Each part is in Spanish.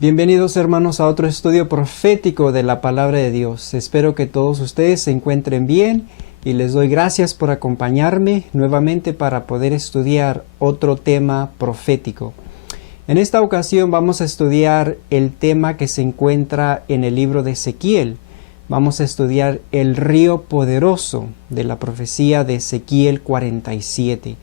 Bienvenidos hermanos a otro estudio profético de la palabra de Dios. Espero que todos ustedes se encuentren bien y les doy gracias por acompañarme nuevamente para poder estudiar otro tema profético. En esta ocasión vamos a estudiar el tema que se encuentra en el libro de Ezequiel. Vamos a estudiar el río poderoso de la profecía de Ezequiel 47.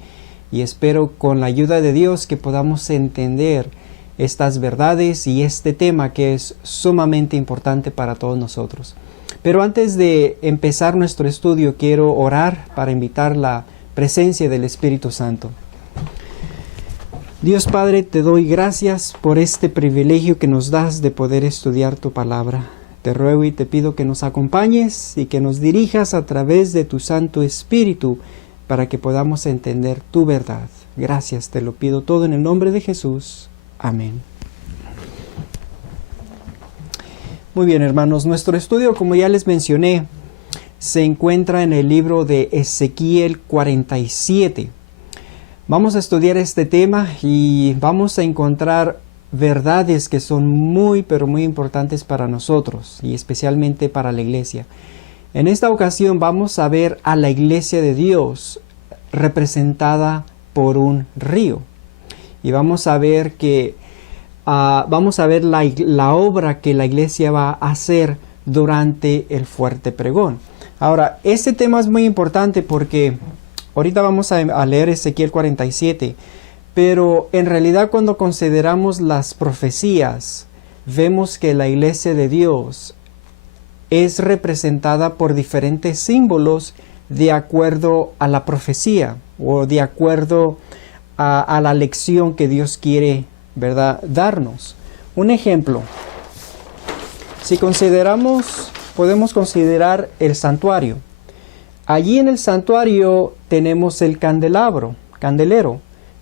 Y espero con la ayuda de Dios que podamos entender estas verdades y este tema que es sumamente importante para todos nosotros. Pero antes de empezar nuestro estudio, quiero orar para invitar la presencia del Espíritu Santo. Dios Padre, te doy gracias por este privilegio que nos das de poder estudiar tu palabra. Te ruego y te pido que nos acompañes y que nos dirijas a través de tu Santo Espíritu para que podamos entender tu verdad. Gracias, te lo pido todo en el nombre de Jesús. Amén. Muy bien, hermanos, nuestro estudio, como ya les mencioné, se encuentra en el libro de Ezequiel 47. Vamos a estudiar este tema y vamos a encontrar verdades que son muy, pero muy importantes para nosotros y especialmente para la iglesia. En esta ocasión vamos a ver a la iglesia de Dios representada por un río. Y vamos a ver la obra que la iglesia va a hacer durante el fuerte pregón. Ahora, este tema es muy importante porque ahorita vamos a leer Ezequiel 47, pero en realidad cuando consideramos las profecías, vemos que la iglesia de Dios es representada por diferentes símbolos de acuerdo a la profecía o de acuerdo a la lección que Dios quiere, ¿verdad?, darnos. Un ejemplo, si podemos considerar el santuario. Allí en el santuario tenemos el candelero,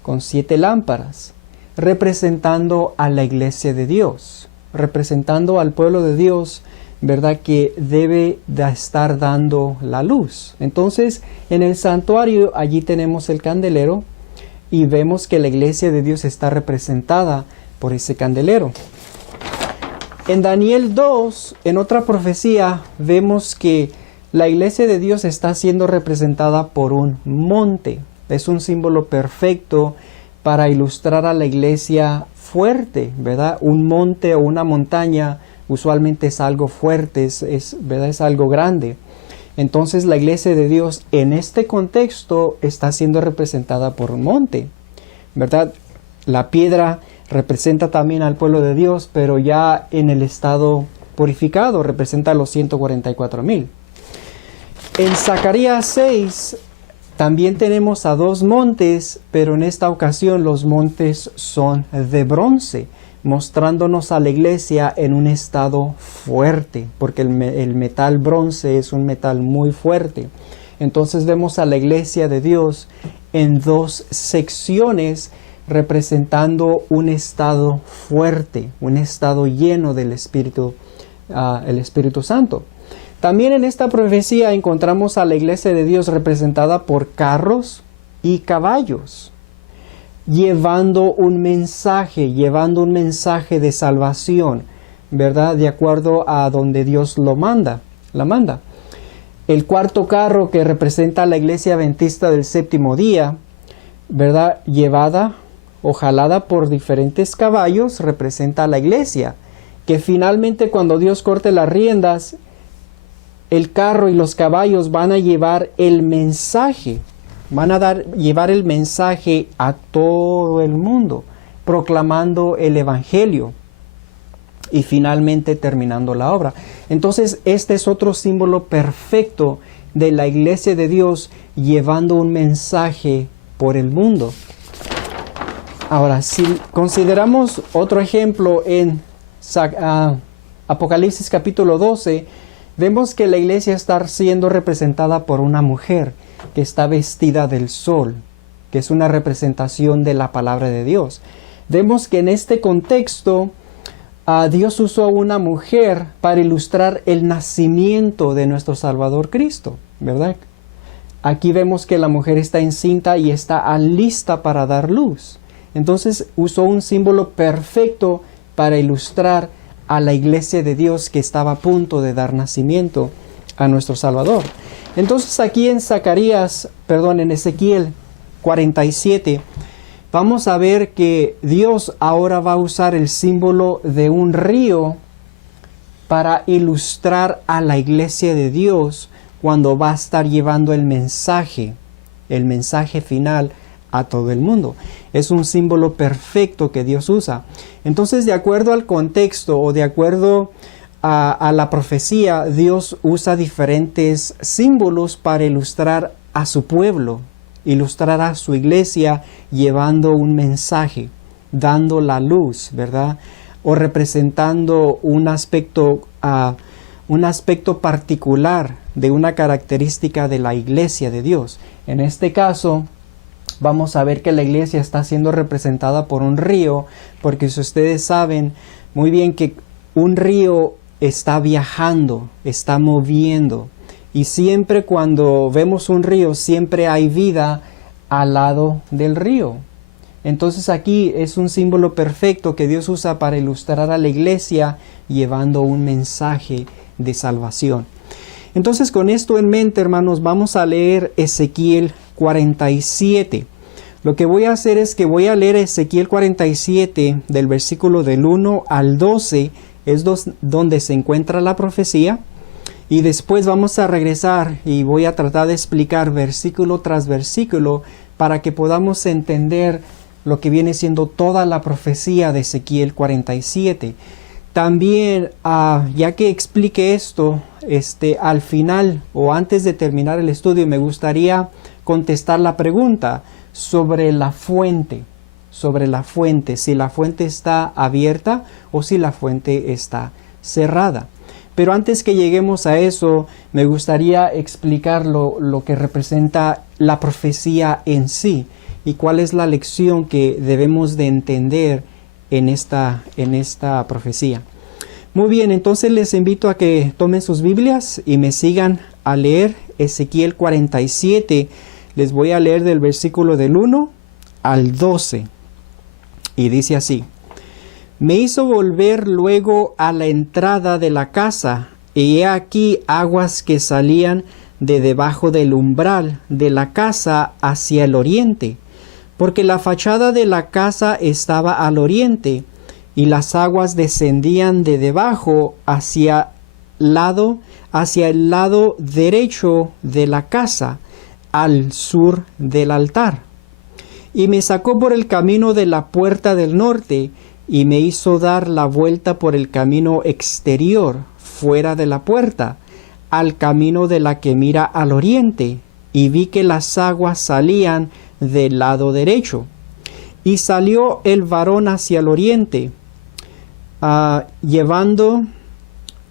con 7 lámparas, representando a la iglesia de Dios, representando al pueblo de Dios, ¿verdad?, que debe de estar dando la luz. Entonces, en el santuario allí tenemos el candelero, y vemos que la iglesia de Dios está representada por ese candelero. En Daniel 2, en otra profecía, vemos que la iglesia de Dios está siendo representada por un monte. Es un símbolo perfecto para ilustrar a la iglesia fuerte, ¿verdad? Un monte o una montaña usualmente es algo fuerte, ¿verdad?, es algo grande. Entonces la iglesia de Dios en este contexto está siendo representada por un monte, ¿verdad? La piedra representa también al pueblo de Dios, pero ya en el estado purificado representa a los 144,000. En Zacarías 6 también tenemos a 2 montes, pero en esta ocasión los montes son de bronce, mostrándonos a la iglesia en un estado fuerte, porque el metal bronce es un metal muy fuerte. Entonces vemos a la iglesia de Dios en 2 secciones representando un estado fuerte, un estado lleno del Espíritu, el Espíritu Santo. También en esta profecía encontramos a la iglesia de Dios representada por carros y caballos, llevando un mensaje de salvación, ¿verdad?, de acuerdo a donde Dios la manda. El cuarto carro, que representa a la iglesia adventista del séptimo día, ¿verdad?, llevada o jalada por diferentes caballos, representa a la iglesia, que finalmente cuando Dios corte las riendas, el carro y los caballos van a llevar el mensaje, llevar el mensaje a todo el mundo, proclamando el evangelio y finalmente terminando la obra. Entonces, este es otro símbolo perfecto de la iglesia de Dios llevando un mensaje por el mundo. Ahora, si consideramos otro ejemplo en Apocalipsis capítulo 12, vemos que la iglesia está siendo representada por una mujer que está vestida del sol, que es una representación de la palabra de Dios. Vemos que en este contexto Dios usó a una mujer para ilustrar el nacimiento de nuestro Salvador Cristo, ¿verdad? Aquí vemos que la mujer está encinta y está lista para dar luz. Entonces usó un símbolo perfecto para ilustrar a la iglesia de Dios que estaba a punto de dar nacimiento a nuestro Salvador. Entonces aquí en en Ezequiel 47, vamos a ver que Dios ahora va a usar el símbolo de un río para ilustrar a la iglesia de Dios cuando va a estar llevando el mensaje final a todo el mundo. Es un símbolo perfecto que Dios usa. Entonces, de acuerdo al contexto o de acuerdo a la profecía, Dios usa diferentes símbolos para ilustrar a su pueblo, ilustrar a su iglesia llevando un mensaje, dando la luz, ¿verdad? O representando un aspecto particular de una característica de la iglesia de Dios. En este caso, vamos a ver que la iglesia está siendo representada por un río, porque si ustedes saben muy bien que un río está viajando, está moviendo, y siempre cuando vemos un río, siempre hay vida al lado del río. Entonces aquí es un símbolo perfecto que Dios usa para ilustrar a la iglesia llevando un mensaje de salvación. Entonces, con esto en mente, hermanos, vamos a leer Ezequiel 47. Lo que voy a hacer es que voy a leer Ezequiel 47 del versículo del 1 al 12, es donde se encuentra la profecía, y después vamos a regresar y voy a tratar de explicar versículo tras versículo para que podamos entender lo que viene siendo toda la profecía de Ezequiel 47. También, ya que explique esto, al final o antes de terminar el estudio, me gustaría contestar la pregunta sobre la fuente, si la fuente está abierta o si la fuente está cerrada. Pero antes que lleguemos a eso, me gustaría explicar lo que representa la profecía en sí y cuál es la lección que debemos de entender en esta profecía. Muy bien, entonces les invito a que tomen sus Biblias y me sigan a leer Ezequiel 47. Les voy a leer del versículo del 1 al 12. Y dice así: Me hizo volver luego a la entrada de la casa, y he aquí aguas que salían de debajo del umbral de la casa hacia el oriente, porque la fachada de la casa estaba al oriente, y las aguas descendían de debajo hacia el lado derecho de la casa, al sur del altar. Y me sacó por el camino de la puerta del norte, y me hizo dar la vuelta por el camino exterior, fuera de la puerta, al camino de la que mira al oriente, y vi que las aguas salían del lado derecho. Y salió el varón hacia el oriente, llevando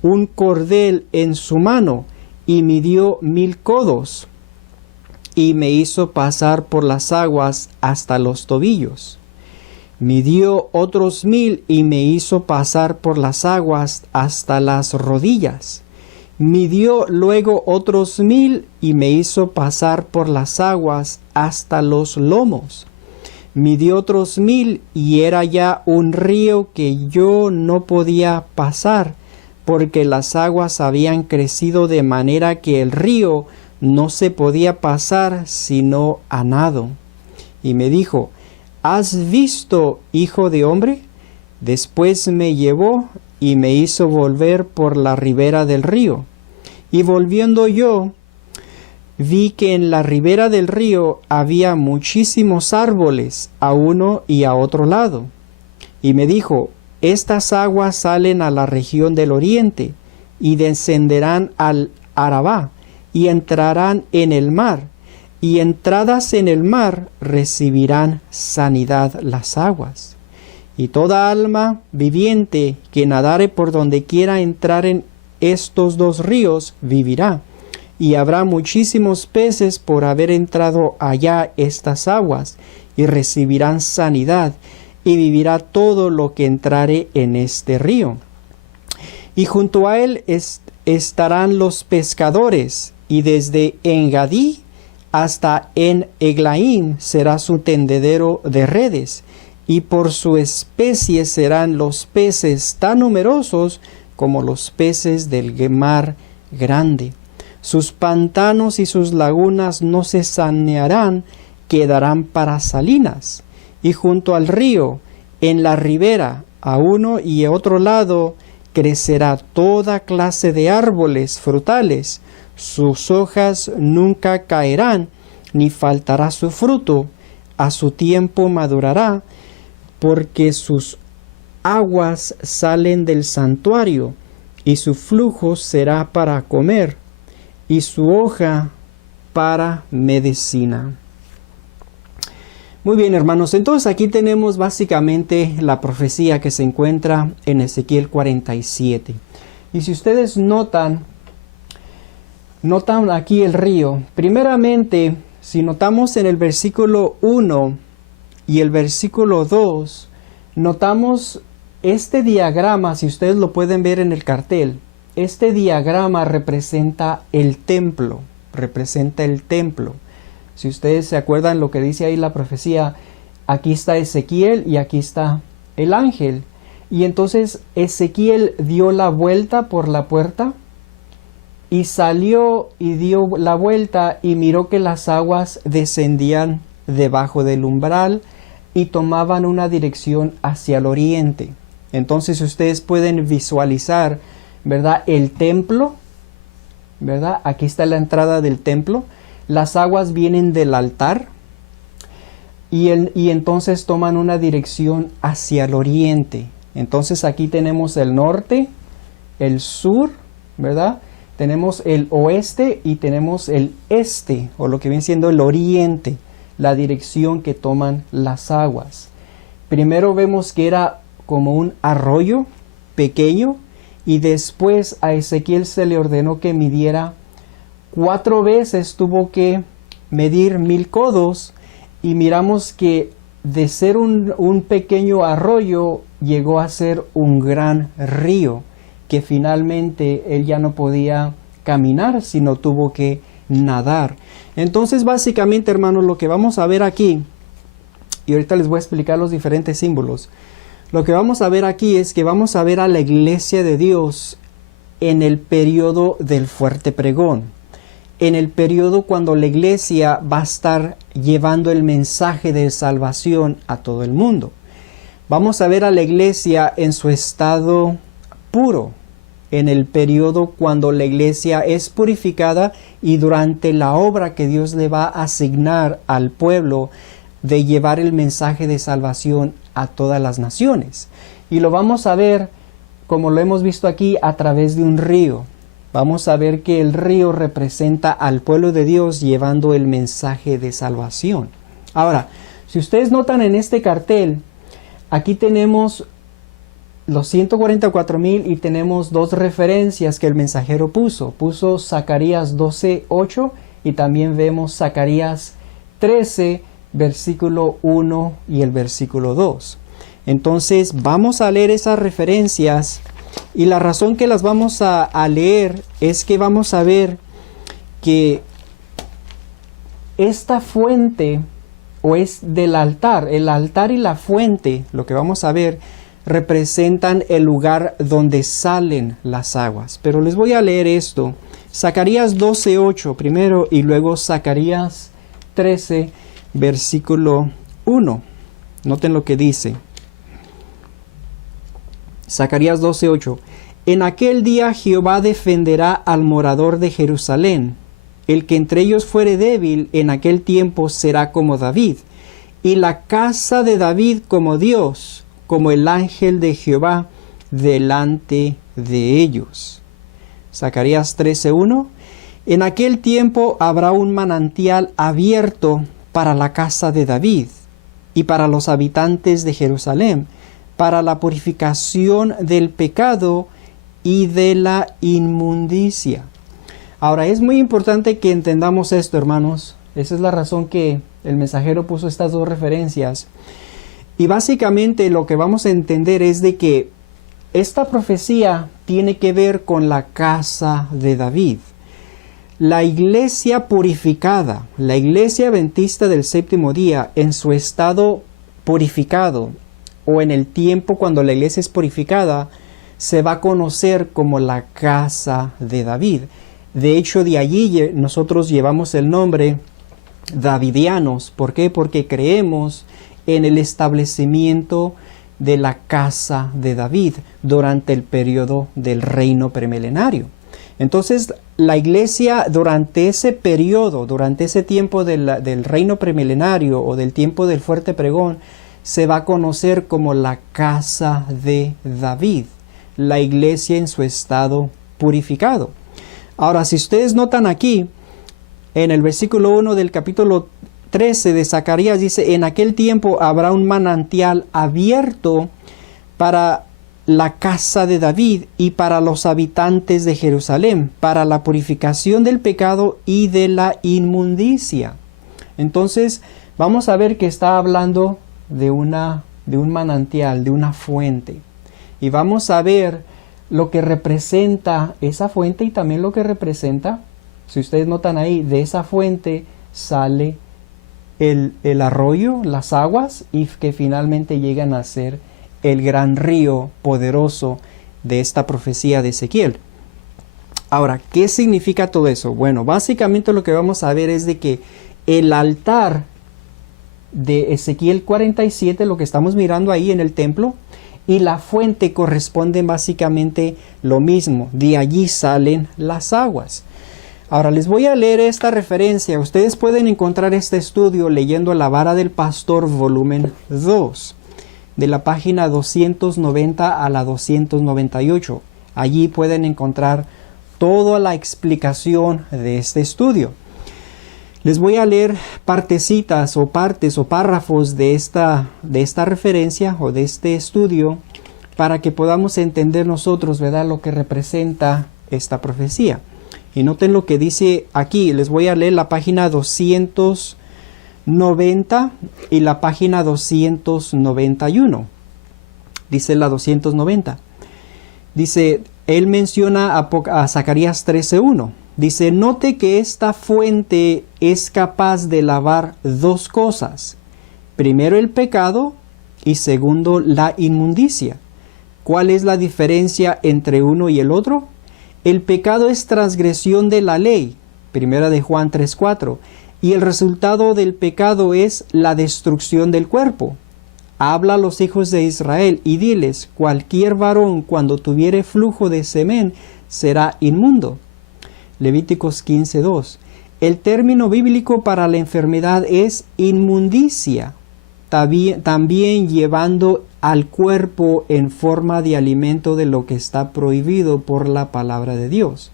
un cordel en su mano, y midió 1000 codos, y me hizo pasar por las aguas hasta los tobillos. Midió otros 1000 y me hizo pasar por las aguas hasta las rodillas. Midió luego otros 1000 y me hizo pasar por las aguas hasta los lomos. Midió otros 1000 y era ya un río que yo no podía pasar, porque las aguas habían crecido de manera que el río no se podía pasar sino a nado. Y me dijo: ¿Has visto, hijo de hombre? Después me llevó y me hizo volver por la ribera del río. Y volviendo yo, vi que en la ribera del río había muchísimos árboles a uno y a otro lado. Y me dijo: Estas aguas salen a la región del oriente y descenderán al Arabá y entrarán en el mar. Y entradas en el mar recibirán sanidad las aguas. Y toda alma viviente que nadare por donde quiera entrar en estos dos ríos vivirá. Y habrá muchísimos peces por haber entrado allá estas aguas, y recibirán sanidad, y vivirá todo lo que entrare en este río. Y junto a él estarán los pescadores, y desde Engadí hasta en Eglaim será su tendedero de redes, y por su especie serán los peces tan numerosos como los peces del mar grande. Sus pantanos y sus lagunas no se sanearán, quedarán para salinas. Y junto al río, en la ribera, a uno y a otro lado, crecerá toda clase de árboles frutales. Sus hojas nunca caerán, ni faltará su fruto. A su tiempo madurará, porque sus aguas salen del santuario, y su flujo será para comer, y su hoja para medicina. Muy bien, hermanos, entonces aquí tenemos básicamente la profecía que se encuentra en Ezequiel 47. Y si ustedes notan aquí el río. Primeramente, si notamos en el versículo 1 y el versículo 2, notamos este diagrama, si ustedes lo pueden ver en el cartel. Este diagrama representa el templo, Si ustedes se acuerdan lo que dice ahí la profecía, aquí está Ezequiel y aquí está el ángel. Y entonces Ezequiel dio la vuelta por la puerta y salió y dio la vuelta y miró que las aguas descendían debajo del umbral y tomaban una dirección hacia el oriente. Entonces ustedes pueden visualizar, ¿verdad? El templo, ¿verdad? Aquí está la entrada del templo. Las aguas vienen del altar y entonces toman una dirección hacia el oriente. Entonces aquí tenemos el norte, el sur, ¿verdad? Tenemos el oeste y tenemos el este, o lo que viene siendo el oriente, la dirección que toman las aguas. Primero vemos que era como un arroyo pequeño, y después a Ezequiel se le ordenó que midiera 4 veces, tuvo que medir 1000 codos, y miramos que de ser un pequeño arroyo llegó a ser un gran río, que finalmente él ya no podía caminar, sino tuvo que nadar. Entonces básicamente, hermanos, lo que vamos a ver aquí, y ahorita les voy a explicar los diferentes símbolos, lo que vamos a ver aquí es que vamos a ver a la iglesia de Dios en el periodo del fuerte pregón, en el periodo cuando la iglesia va a estar llevando el mensaje de salvación a todo el mundo. Vamos a ver a la iglesia en su estado puro, en el periodo cuando la iglesia es purificada y durante la obra que Dios le va a asignar al pueblo de llevar el mensaje de salvación a todas las naciones. Y lo vamos a ver, como lo hemos visto aquí, a través de un río. Vamos a ver que el río representa al pueblo de Dios llevando el mensaje de salvación. Ahora, si ustedes notan en este cartel, aquí tenemos los 144,000 y tenemos 2 referencias que el mensajero puso. Puso Zacarías 12:8 y también vemos Zacarías 13, versículo 1 y el versículo 2. Entonces vamos a leer esas referencias, y la razón que las vamos a leer es que vamos a ver que esta fuente, o es del altar, el altar y la fuente, lo que vamos a ver, representan el lugar donde salen las aguas. Pero les voy a leer esto. Zacarías 12:8 primero y luego Zacarías 13, versículo 1. Noten lo que dice. Zacarías 12:8. En aquel día Jehová defenderá al morador de Jerusalén. El que entre ellos fuere débil en aquel tiempo será como David, y la casa de David como Dios, como el ángel de Jehová delante de ellos. Zacarías 13:1. En aquel tiempo habrá un manantial abierto para la casa de David y para los habitantes de Jerusalén, para la purificación del pecado y de la inmundicia. Ahora, es muy importante que entendamos esto, hermanos. Esa es la razón que el mensajero puso estas 2 referencias. Y básicamente lo que vamos a entender es de que esta profecía tiene que ver con la casa de David. La iglesia purificada, la iglesia adventista del séptimo día, en su estado purificado, o en el tiempo cuando la iglesia es purificada, se va a conocer como la casa de David. De hecho, de allí nosotros llevamos el nombre davidianos. ¿Por qué? Porque creemos en el establecimiento de la casa de David durante el periodo del reino premilenario. Entonces, la iglesia durante ese periodo, durante ese tiempo del reino premilenario o del tiempo del fuerte pregón, se va a conocer como la casa de David, la iglesia en su estado purificado. Ahora, si ustedes notan aquí, en el versículo 1 del capítulo 13 de Zacarías dice, en aquel tiempo habrá un manantial abierto para la casa de David y para los habitantes de Jerusalén, para la purificación del pecado y de la inmundicia. Entonces, vamos a ver que está hablando de un manantial, de una fuente. Y vamos a ver lo que representa esa fuente y también lo que representa, si ustedes notan ahí, de esa fuente sale el arroyo, las aguas, y que finalmente llegan a ser el gran río poderoso de esta profecía de Ezequiel. Ahora, ¿qué significa todo eso? Bueno, básicamente lo que vamos a ver es de que el altar de Ezequiel 47, lo que estamos mirando ahí en el templo, y la fuente corresponden básicamente lo mismo. De allí salen las aguas. Ahora les voy a leer esta referencia. Ustedes pueden encontrar este estudio leyendo La Vara del Pastor, volumen 2, de la página 290 a la 298. Allí pueden encontrar toda la explicación de este estudio. Les voy a leer partecitas o partes o párrafos de esta referencia o de este estudio para que podamos entender nosotros, ¿verdad?, lo que representa esta profecía. Y noten lo que dice aquí. Les voy a leer la página 290 y la página 291. Dice la 290. Dice, él menciona a Zacarías 13:1. Dice, note que esta fuente es capaz de lavar dos cosas. Primero el pecado y segundo la inmundicia. ¿Cuál es la diferencia entre uno y el otro? El pecado es transgresión de la ley, primera de Juan 3:4, y el resultado del pecado es la destrucción del cuerpo. Habla a los hijos de Israel y diles, cualquier varón cuando tuviere flujo de semen será inmundo. Levíticos 15:2. El término bíblico para la enfermedad es inmundicia, también llevando al cuerpo en forma de alimento de lo que está prohibido por la palabra de Dios.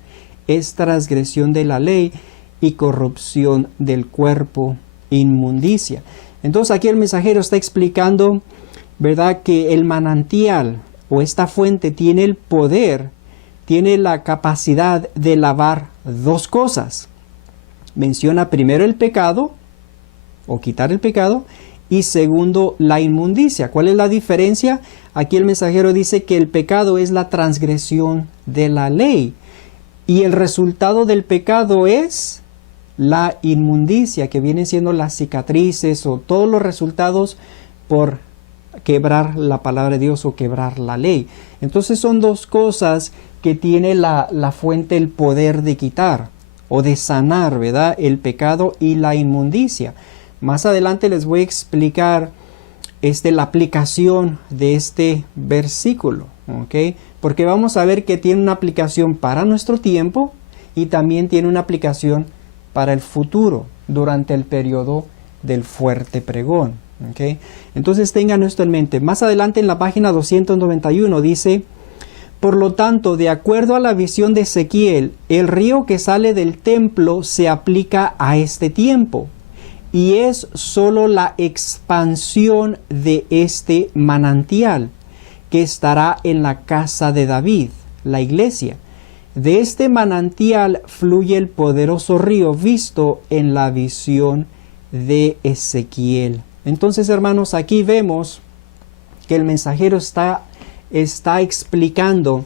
Es transgresión de la ley y corrupción del cuerpo, inmundicia. Entonces aquí el mensajero está explicando, ¿verdad?, que el manantial o esta fuente tiene el poder, tiene la capacidad de lavar dos cosas. Menciona primero el pecado, o quitar el pecado, y segundo, la inmundicia. ¿Cuál es la diferencia? Aquí el mensajero dice que el pecado es la transgresión de la ley. Y el resultado del pecado es la inmundicia, que vienen siendo las cicatrices o todos los resultados por quebrar la palabra de Dios o quebrar la ley. Entonces son dos cosas que tiene la fuente el poder de quitar o de sanar, ¿verdad?, el pecado y la inmundicia. Más adelante les voy a explicar la aplicación de este versículo, ¿ok? Porque vamos a ver que tiene una aplicación para nuestro tiempo y también tiene una aplicación para el futuro, durante el periodo del fuerte pregón, ¿ok? Entonces tengan esto en mente. Más adelante en la página 291 dice, por lo tanto, de acuerdo a la visión de Ezequiel, el río que sale del templo se aplica a este tiempo. Y es solo la expansión de este manantial que estará en la casa de David, la iglesia. De este manantial fluye el poderoso río visto en la visión de Ezequiel. Entonces, hermanos, aquí vemos que el mensajero está explicando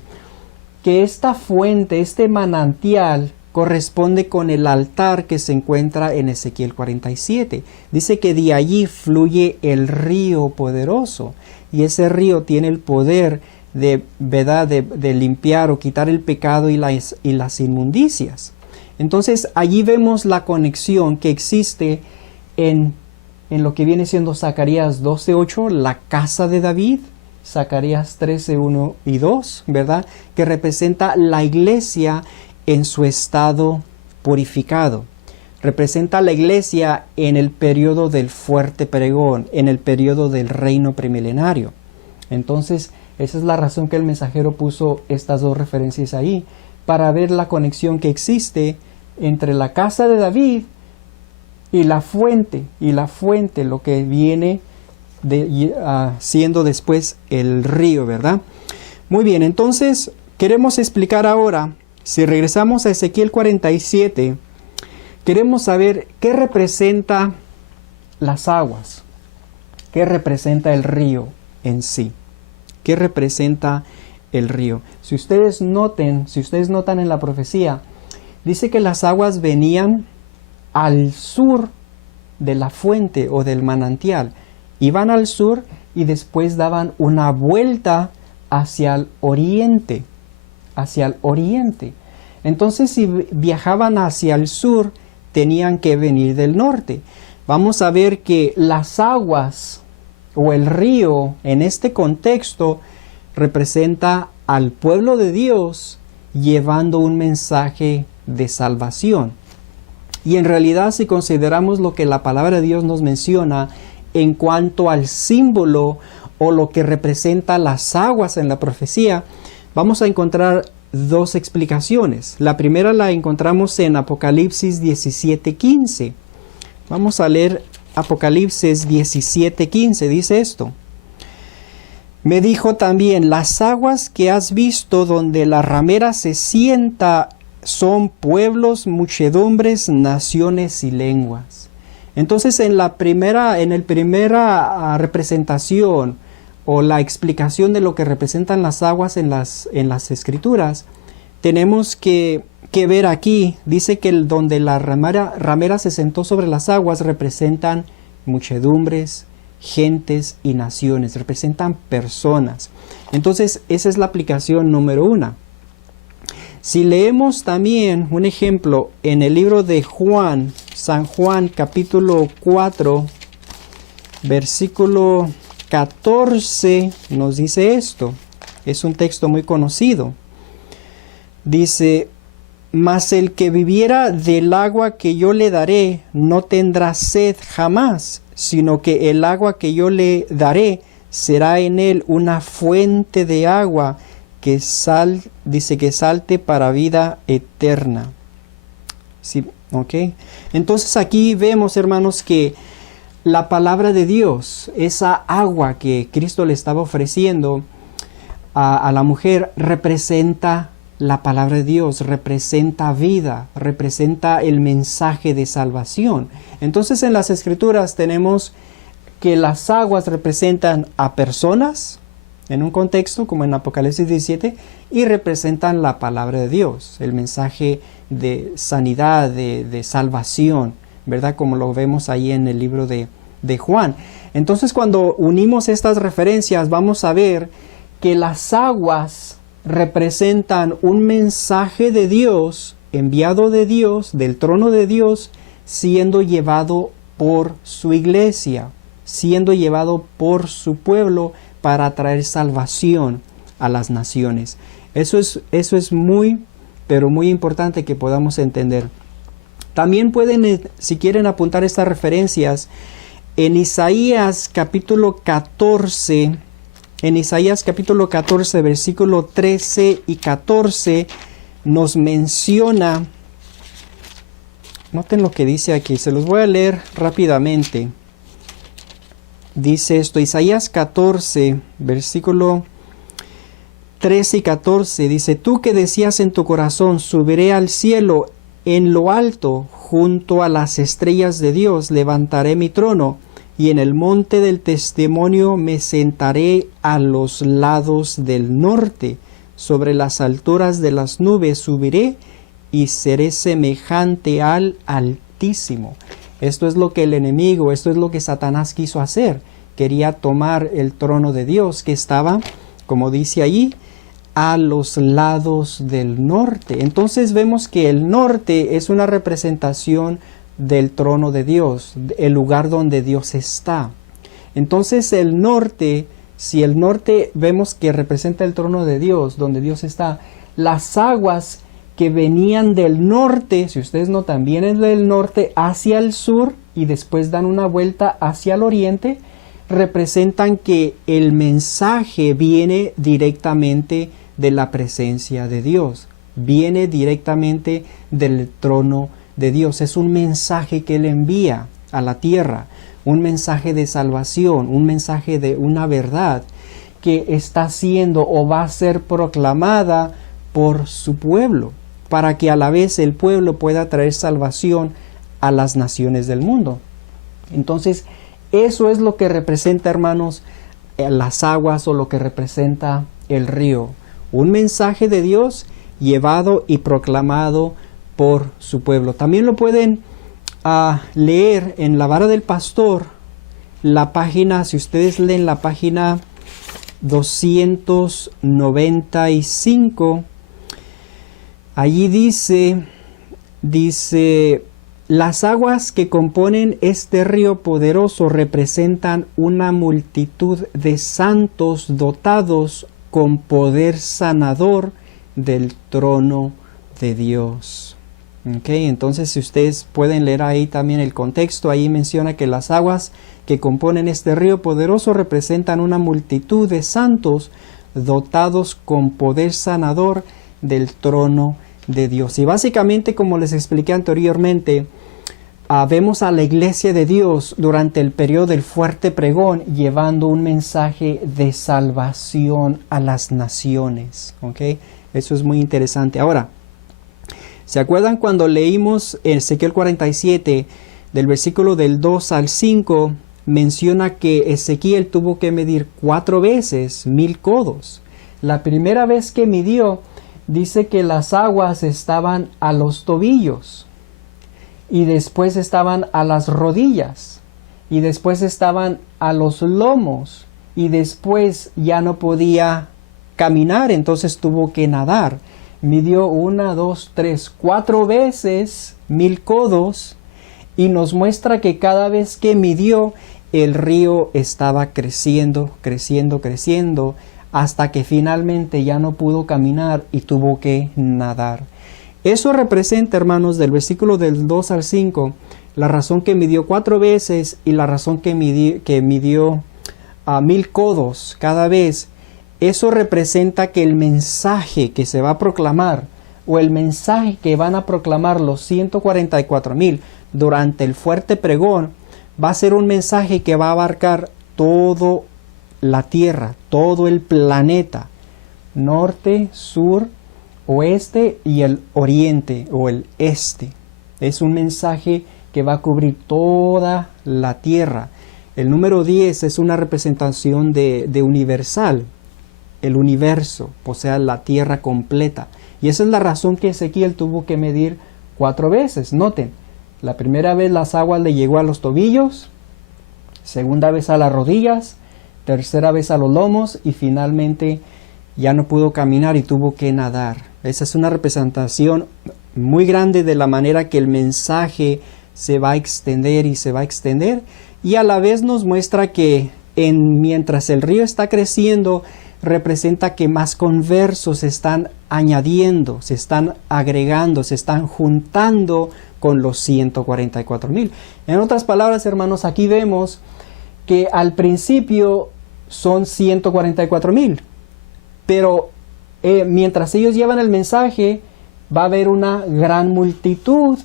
que esta fuente, este manantial, corresponde con el altar que se encuentra en Ezequiel 47. Dice que de allí fluye el río poderoso, y ese río tiene el poder de, ¿verdad?, de limpiar o quitar el pecado y las inmundicias. Entonces allí vemos la conexión que existe en lo que viene siendo Zacarías 12:8, la casa de David, Zacarías 13:1 y 2, ¿verdad?, que representa la iglesia en su estado purificado. Representa la iglesia en el periodo del fuerte pregón, en el periodo del reino premilenario. Entonces, esa es la razón que el mensajero puso estas dos referencias ahí, para ver la conexión que existe entre la casa de David y la fuente, lo que viene siendo después el río, ¿verdad? Muy bien, entonces queremos explicar ahora, si regresamos a Ezequiel 47, queremos saber qué representa las aguas, qué representa el río en sí, qué representa el río. Si ustedes notan en la profecía, dice que las aguas venían al sur de la fuente o del manantial. Iban al sur y después daban una vuelta hacia el oriente. Entonces, si viajaban hacia el sur, tenían que venir del norte. Vamos a ver que las aguas o el río en este contexto representa al pueblo de Dios llevando un mensaje de salvación. Y en realidad, si consideramos lo que la palabra de Dios nos menciona en cuanto al símbolo o lo que representa las aguas en la profecía, vamos a encontrar dos explicaciones. La primera la encontramos en Apocalipsis 17:15. Vamos a leer Apocalipsis 17:15. Dice esto: me dijo también, las aguas que has visto donde la ramera se sienta son pueblos, muchedumbres, naciones y lenguas. Entonces en la primera representación o la explicación de lo que representan las aguas en las escrituras, tenemos que ver aquí, dice que donde la ramera se sentó sobre las aguas representan muchedumbres, gentes y naciones, representan personas. Entonces esa es la aplicación número 1. Si leemos también un ejemplo en el libro de Juan, San Juan capítulo 4, versículo 14, nos dice esto. Es un texto muy conocido. Dice: mas el que viviera del agua que yo le daré no tendrá sed jamás, sino que el agua que yo le daré será en él una fuente de agua que salte para vida eterna. Sí, ¿ok? Entonces aquí vemos, hermanos, que la palabra de Dios, esa agua que Cristo le estaba ofreciendo a la mujer, representa la palabra de Dios, representa vida, representa el mensaje de salvación. Entonces en las Escrituras tenemos que las aguas representan a personas, en un contexto como en Apocalipsis 17, y representan la palabra de Dios, el mensaje de sanidad, de salvación, ¿verdad? Como lo vemos ahí en el libro de Juan. Entonces cuando unimos estas referencias vamos a ver que las aguas representan un mensaje de Dios, enviado de Dios, del trono de Dios, siendo llevado por su iglesia, siendo llevado por su pueblo para traer salvación a las naciones. Eso es muy, pero muy importante que podamos entender. También pueden, si quieren apuntar estas referencias, en Isaías capítulo 14, versículo 13 y 14, nos menciona, noten lo que dice aquí, se los voy a leer rápidamente. Dice esto, Isaías 14, versículo 13 y 14, dice: tú que decías en tu corazón, subiré al cielo, en lo alto, junto a las estrellas de Dios, levantaré mi trono, y en el monte del testimonio me sentaré a los lados del norte, sobre las alturas de las nubes subiré, y seré semejante al Altísimo. Esto es lo que el enemigo, esto es lo que Satanás quiso hacer. Quería tomar el trono de Dios que estaba, como dice allí, a los lados del norte. Entonces vemos que el norte es una representación del trono de Dios, el lugar donde Dios está. Entonces el norte, si el norte vemos que representa el trono de Dios, donde Dios está, las aguas que venían del norte, si ustedes notan, vienen del norte hacia el sur y después dan una vuelta hacia el oriente, representan que el mensaje viene directamente de la presencia de Dios, viene directamente del trono de Dios. Es un mensaje que Él envía a la tierra, un mensaje de salvación, un mensaje de una verdad que está siendo o va a ser proclamada por su pueblo, para que a la vez el pueblo pueda traer salvación a las naciones del mundo. Entonces, eso es lo que representa, hermanos, las aguas o lo que representa el río. Un mensaje de Dios llevado y proclamado por su pueblo. También lo pueden leer en La Vara del Pastor, la página, si ustedes leen la página 295, allí dice, las aguas que componen este río poderoso representan una multitud de santos dotados con poder sanador del trono de Dios. Entonces, si ustedes pueden leer ahí también el contexto, ahí menciona que las aguas que componen este río poderoso representan una multitud de santos dotados con poder sanador del trono de Dios. Y básicamente, como les expliqué anteriormente, vemos a la iglesia de Dios durante el periodo del fuerte pregón llevando un mensaje de salvación a las naciones. Eso es muy interesante. Ahora, ¿se acuerdan cuando leímos en Ezequiel 47, del versículo del 2 al 5, menciona que Ezequiel tuvo que medir 4 veces 1000 codos? La primera vez que midió, dice que las aguas estaban a los tobillos, y después estaban a las rodillas, y después estaban a los lomos, y después ya no podía caminar, entonces tuvo que nadar. Midió 1, 2, 3, 4 veces 1000 codos, y nos muestra que cada vez que midió, el río estaba creciendo, creciendo, creciendo, hasta que finalmente ya no pudo caminar y tuvo que nadar. Eso representa, hermanos, del versículo del 2 al 5, la razón que midió 4 veces y la razón que midió 1000 codos cada vez. Eso representa que el mensaje que se va a proclamar, o el mensaje que van a proclamar los 144,000 durante el fuerte pregón, va a ser un mensaje que va a abarcar toda la tierra, todo el planeta, norte, sur, oeste y el oriente o el este. Es un mensaje que va a cubrir toda la tierra. El número 10 es una representación de universal, el universo, o sea, la tierra completa. Y esa es la razón que Ezequiel tuvo que medir 4 veces. Noten, la primera vez las aguas le llegó a los tobillos, segunda vez a las rodillas, tercera vez a los lomos y finalmente ya no pudo caminar y tuvo que nadar. Esa es una representación muy grande de la manera que el mensaje se va a extender y se va a extender, y a la vez nos muestra que mientras el río está creciendo, representa que más conversos se están añadiendo, se están agregando, se están juntando con los 144,000. En otras palabras, hermanos, aquí vemos que al principio son 144,000, pero mientras ellos llevan el mensaje, va a haber una gran multitud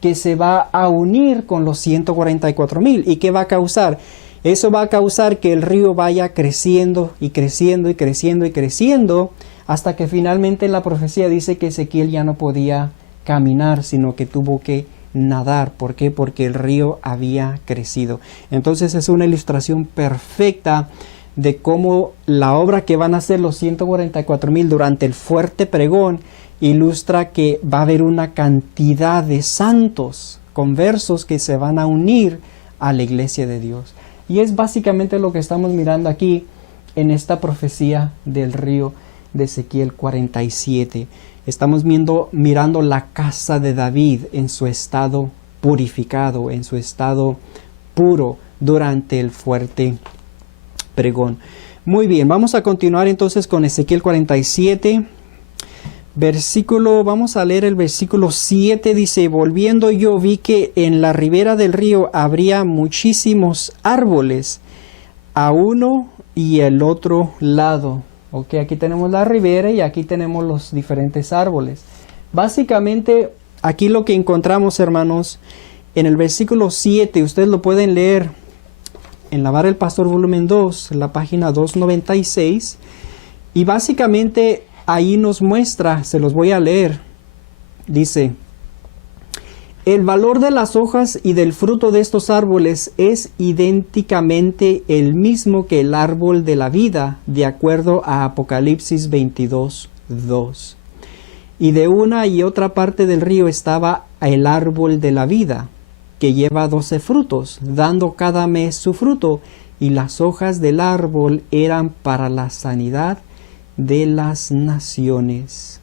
que se va a unir con los 144,000. ¿Y qué va a causar? Eso va a causar que el río vaya creciendo y creciendo y creciendo y creciendo, hasta que finalmente en la profecía dice que Ezequiel ya no podía caminar, sino que tuvo que nadar. ¿Por qué? Porque el río había crecido. Entonces es una ilustración perfecta de cómo la obra que van a hacer los 144,000 durante el fuerte pregón ilustra que va a haber una cantidad de santos conversos que se van a unir a la iglesia de Dios. Y es básicamente lo que estamos mirando aquí en esta profecía del río de Ezequiel 47. Estamos mirando la casa de David en su estado purificado, en su estado puro durante el fuerte pregón. Muy bien, vamos a continuar entonces con Ezequiel 47. Vamos a leer el versículo 7, dice: volviendo yo vi que en la ribera del río habría muchísimos árboles a uno y el otro lado. Ok, aquí tenemos la ribera y aquí tenemos los diferentes árboles. Básicamente, aquí lo que encontramos, hermanos, en el versículo 7, ustedes lo pueden leer en La Vara del Pastor volumen 2, la página 296, y básicamente ahí nos muestra, se los voy a leer, dice: el valor de las hojas y del fruto de estos árboles es idénticamente el mismo que el árbol de la vida, de acuerdo a Apocalipsis 22:2. Y de una y otra parte del río estaba el árbol de la vida, que lleva 12 frutos, dando cada mes su fruto, y las hojas del árbol eran para la sanidad de las naciones.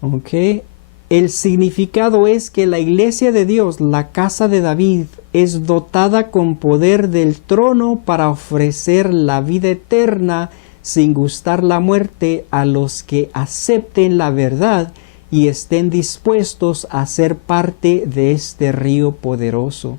Ok. El significado es que la iglesia de Dios, la casa de David, es dotada con poder del trono para ofrecer la vida eterna sin gustar la muerte a los que acepten la verdad y estén dispuestos a ser parte de este río poderoso.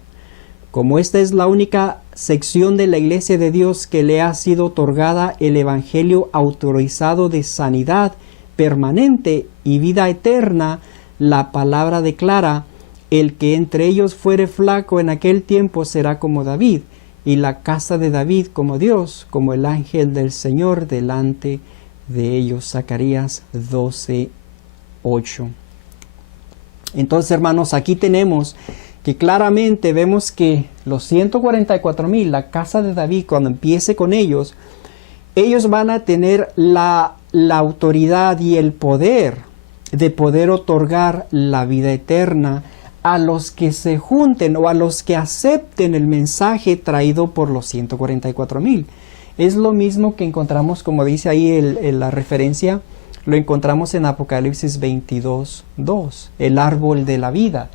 Como esta es la única sección de la iglesia de Dios que le ha sido otorgada el evangelio autorizado de sanidad permanente y vida eterna, la palabra declara: el que entre ellos fuere flaco en aquel tiempo será como David, y la casa de David como Dios, como el ángel del Señor delante de ellos. Zacarías 12:8. Entonces, hermanos, aquí tenemos que claramente vemos que los 144,000, la casa de David, cuando empiece con ellos van a tener la autoridad y el poder de poder otorgar la vida eterna a los que se junten o a los que acepten el mensaje traído por los 144,000. Es lo mismo que encontramos, como dice ahí la referencia, lo encontramos en Apocalipsis 22:2, el árbol de la vida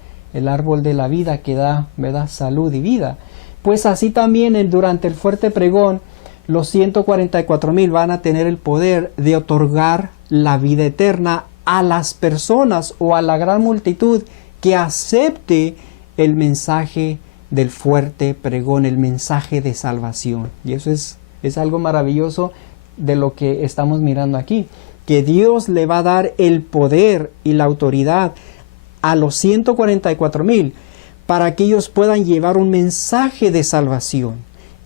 que da, ¿verdad?, salud y vida. Pues así también durante el fuerte pregón, los 144,000 van a tener el poder de otorgar la vida eterna a las personas o a la gran multitud que acepte el mensaje del fuerte pregón, el mensaje de salvación. Y eso es algo maravilloso de lo que estamos mirando aquí, que Dios le va a dar el poder y la autoridad a los 144,000 para que ellos puedan llevar un mensaje de salvación.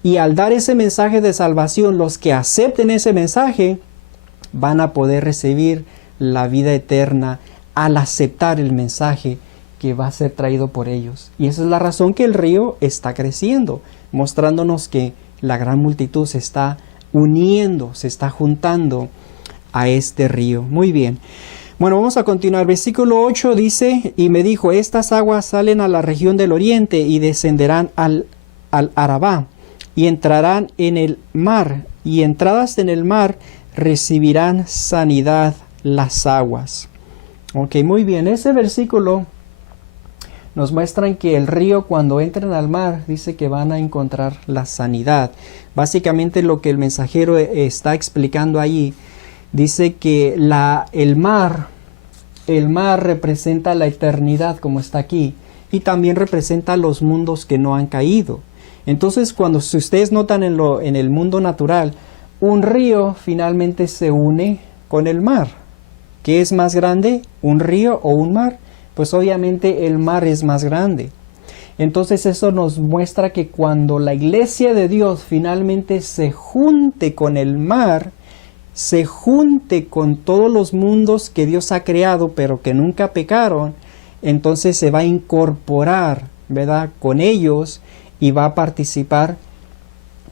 Y al dar ese mensaje de salvación, los que acepten ese mensaje van a poder recibir la vida eterna al aceptar el mensaje que va a ser traído por ellos. Y esa es la razón que el río está creciendo, mostrándonos que la gran multitud se está uniendo, se está juntando a este río. Muy bien. Bueno, vamos a continuar. Versículo 8 dice: y me dijo: estas aguas salen a la región del oriente y descenderán al Arabá y entrarán en el mar, y entradas en el mar recibirán sanidad las aguas. Ok, muy bien. Ese versículo nos muestra que el río, cuando entren al mar, dice que van a encontrar la sanidad. Básicamente lo que el mensajero está explicando allí, dice que el mar representa la eternidad, como está aquí, y también representa los mundos que no han caído. Entonces, si ustedes notan en el mundo natural, un río finalmente se une con el mar. ¿Qué es más grande, un río o un mar? Pues obviamente el mar es más grande. Entonces eso nos muestra que cuando la iglesia de Dios finalmente se junte con el mar, se junte con todos los mundos que Dios ha creado pero que nunca pecaron, entonces se va a incorporar, ¿verdad?, con ellos, y va a participar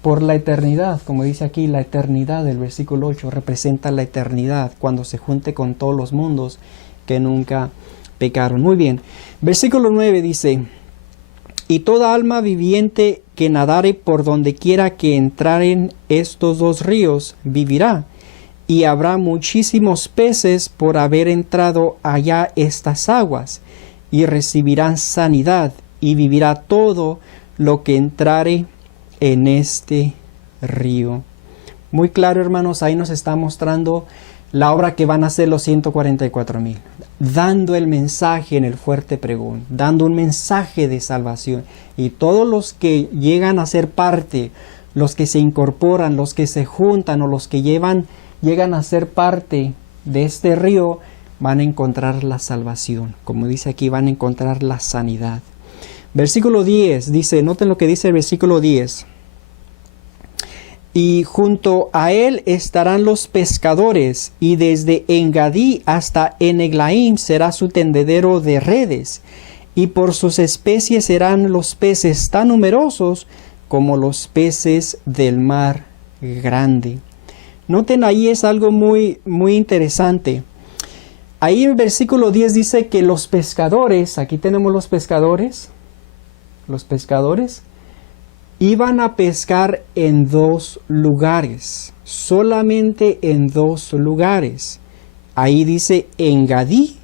por la eternidad, como dice aquí, la eternidad del versículo 8 representa la eternidad, cuando se junte con todos los mundos que nunca pecaron. Muy bien, versículo 9 dice: y toda alma viviente que nadare por donde quiera que entraren estos dos ríos vivirá, y habrá muchísimos peces por haber entrado allá estas aguas, y recibirán sanidad, y vivirá todo lo que entrare en este río. Muy claro, hermanos, ahí nos está mostrando la obra que van a hacer los 144,000, dando el mensaje en el fuerte pregón, dando un mensaje de salvación. Y todos los que llegan a ser parte, los que se incorporan, los que se juntan o los que llegan a ser parte de este río, van a encontrar la salvación. Como dice aquí, van a encontrar la sanidad. Versículo 10 dice, noten lo que dice el versículo 10. Y junto a él estarán los pescadores, y desde Engadí hasta Eneglaim será su tendedero de redes, y por sus especies serán los peces tan numerosos como los peces del mar grande. Noten, ahí es algo muy interesante. Ahí el versículo 10 dice que los pescadores, aquí tenemos los pescadores, iban a pescar en 2 lugares, solamente en 2 lugares. Ahí dice Engadí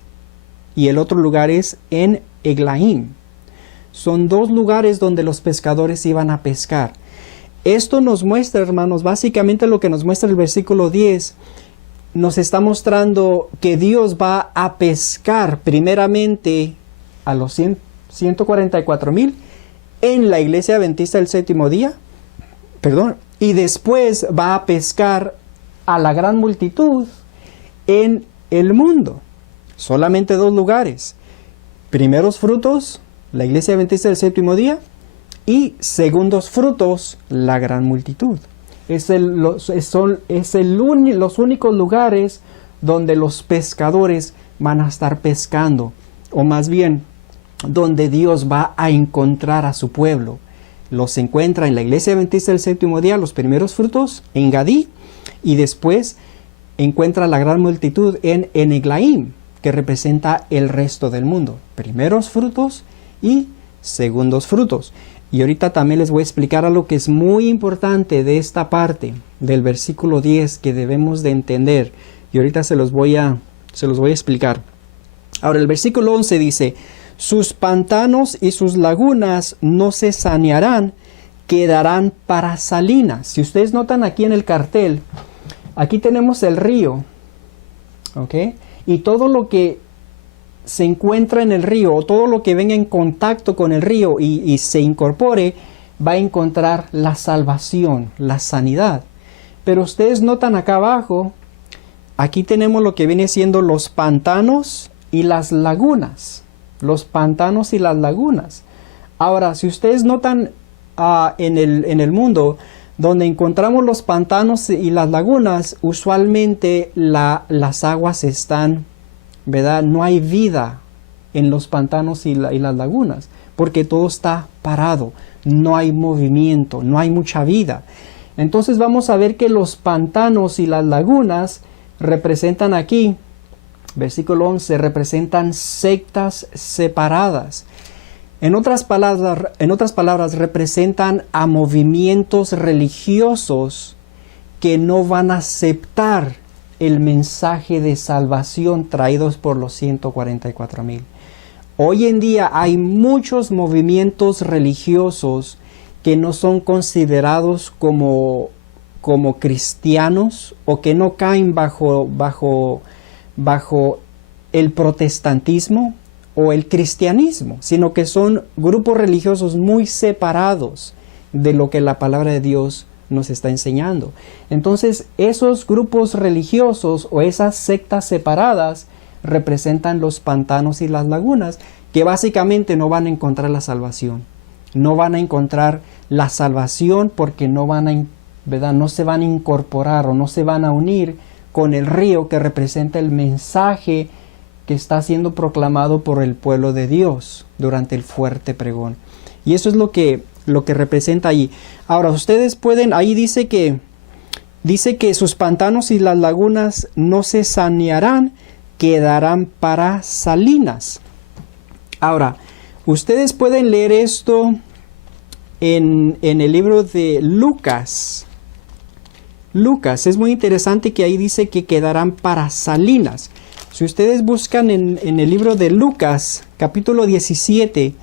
y el otro lugar es en Eglaim. Son 2 lugares donde los pescadores iban a pescar. Esto nos muestra, hermanos, básicamente lo que nos muestra el versículo 10, nos está mostrando que Dios va a pescar primeramente a los 144,000 en la iglesia adventista del séptimo día, y después va a pescar a la gran multitud en el mundo. Solamente 2 lugares. Primeros frutos, la iglesia adventista del séptimo día, y segundos frutos, la gran multitud. Los únicos lugares donde los pescadores van a estar pescando, o más bien, donde Dios va a encontrar a su pueblo. Los encuentra en la iglesia adventista del séptimo día, los primeros frutos, en Gadí, y después encuentra la gran multitud en Eneglaim, que representa el resto del mundo. Primeros frutos y segundos frutos. Y ahorita también les voy a explicar algo que es muy importante de esta parte del versículo 10 que debemos de entender. Y ahorita se los voy a explicar. Ahora el versículo 11 dice: sus pantanos y sus lagunas no se sanearán, quedarán para salinas. Si ustedes notan aquí en el cartel, aquí tenemos el río, ¿ok? Y todo lo que se encuentra en el río, o todo lo que venga en contacto con el río y se incorpore, va a encontrar la salvación, la sanidad. Pero ustedes notan acá abajo, aquí tenemos lo que viene siendo los pantanos y las lagunas. Los pantanos y las lagunas. Ahora, si ustedes notan en el mundo, donde encontramos los pantanos y las lagunas, usualmente las aguas están, ¿verdad? No hay vida en los pantanos y las lagunas, porque todo está parado, no hay movimiento, no hay mucha vida. Entonces vamos a ver que los pantanos y las lagunas representan aquí, versículo 11, representan sectas separadas. En otras palabras, representan a movimientos religiosos que no van a aceptar el mensaje de salvación traídos por los 144,000. Hoy en día hay muchos movimientos religiosos que no son considerados como cristianos, o que no caen bajo el protestantismo o el cristianismo, sino que son grupos religiosos muy separados de lo que la palabra de Dios nos está enseñando. Entonces, esos grupos religiosos o esas sectas separadas representan los pantanos y las lagunas, que básicamente no van a encontrar la salvación. No van a encontrar la salvación porque no se van a incorporar o no se van a unir con el río que representa el mensaje que está siendo proclamado por el pueblo de Dios durante el fuerte pregón. Y eso es lo que lo que representa ahí. Ahora, ustedes pueden, ahí dice que sus pantanos y las lagunas no se sanearán, quedarán para salinas. Ahora, ustedes pueden leer esto en el libro de Lucas. Lucas, es muy interesante que ahí dice que quedarán para salinas. Si ustedes buscan en el libro de Lucas, capítulo 17,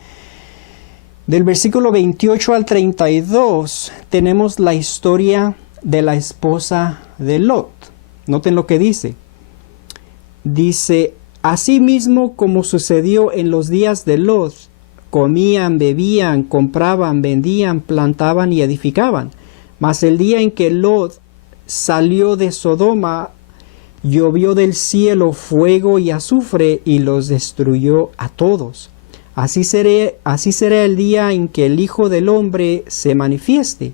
del versículo 28 al 32, tenemos la historia de la esposa de Lot. Noten lo que dice. Dice, asimismo como sucedió en los días de Lot, comían, bebían, compraban, vendían, plantaban y edificaban. Mas el día en que Lot salió de Sodoma, llovió del cielo fuego y azufre y los destruyó a todos. Así será el día en que el Hijo del Hombre se manifieste.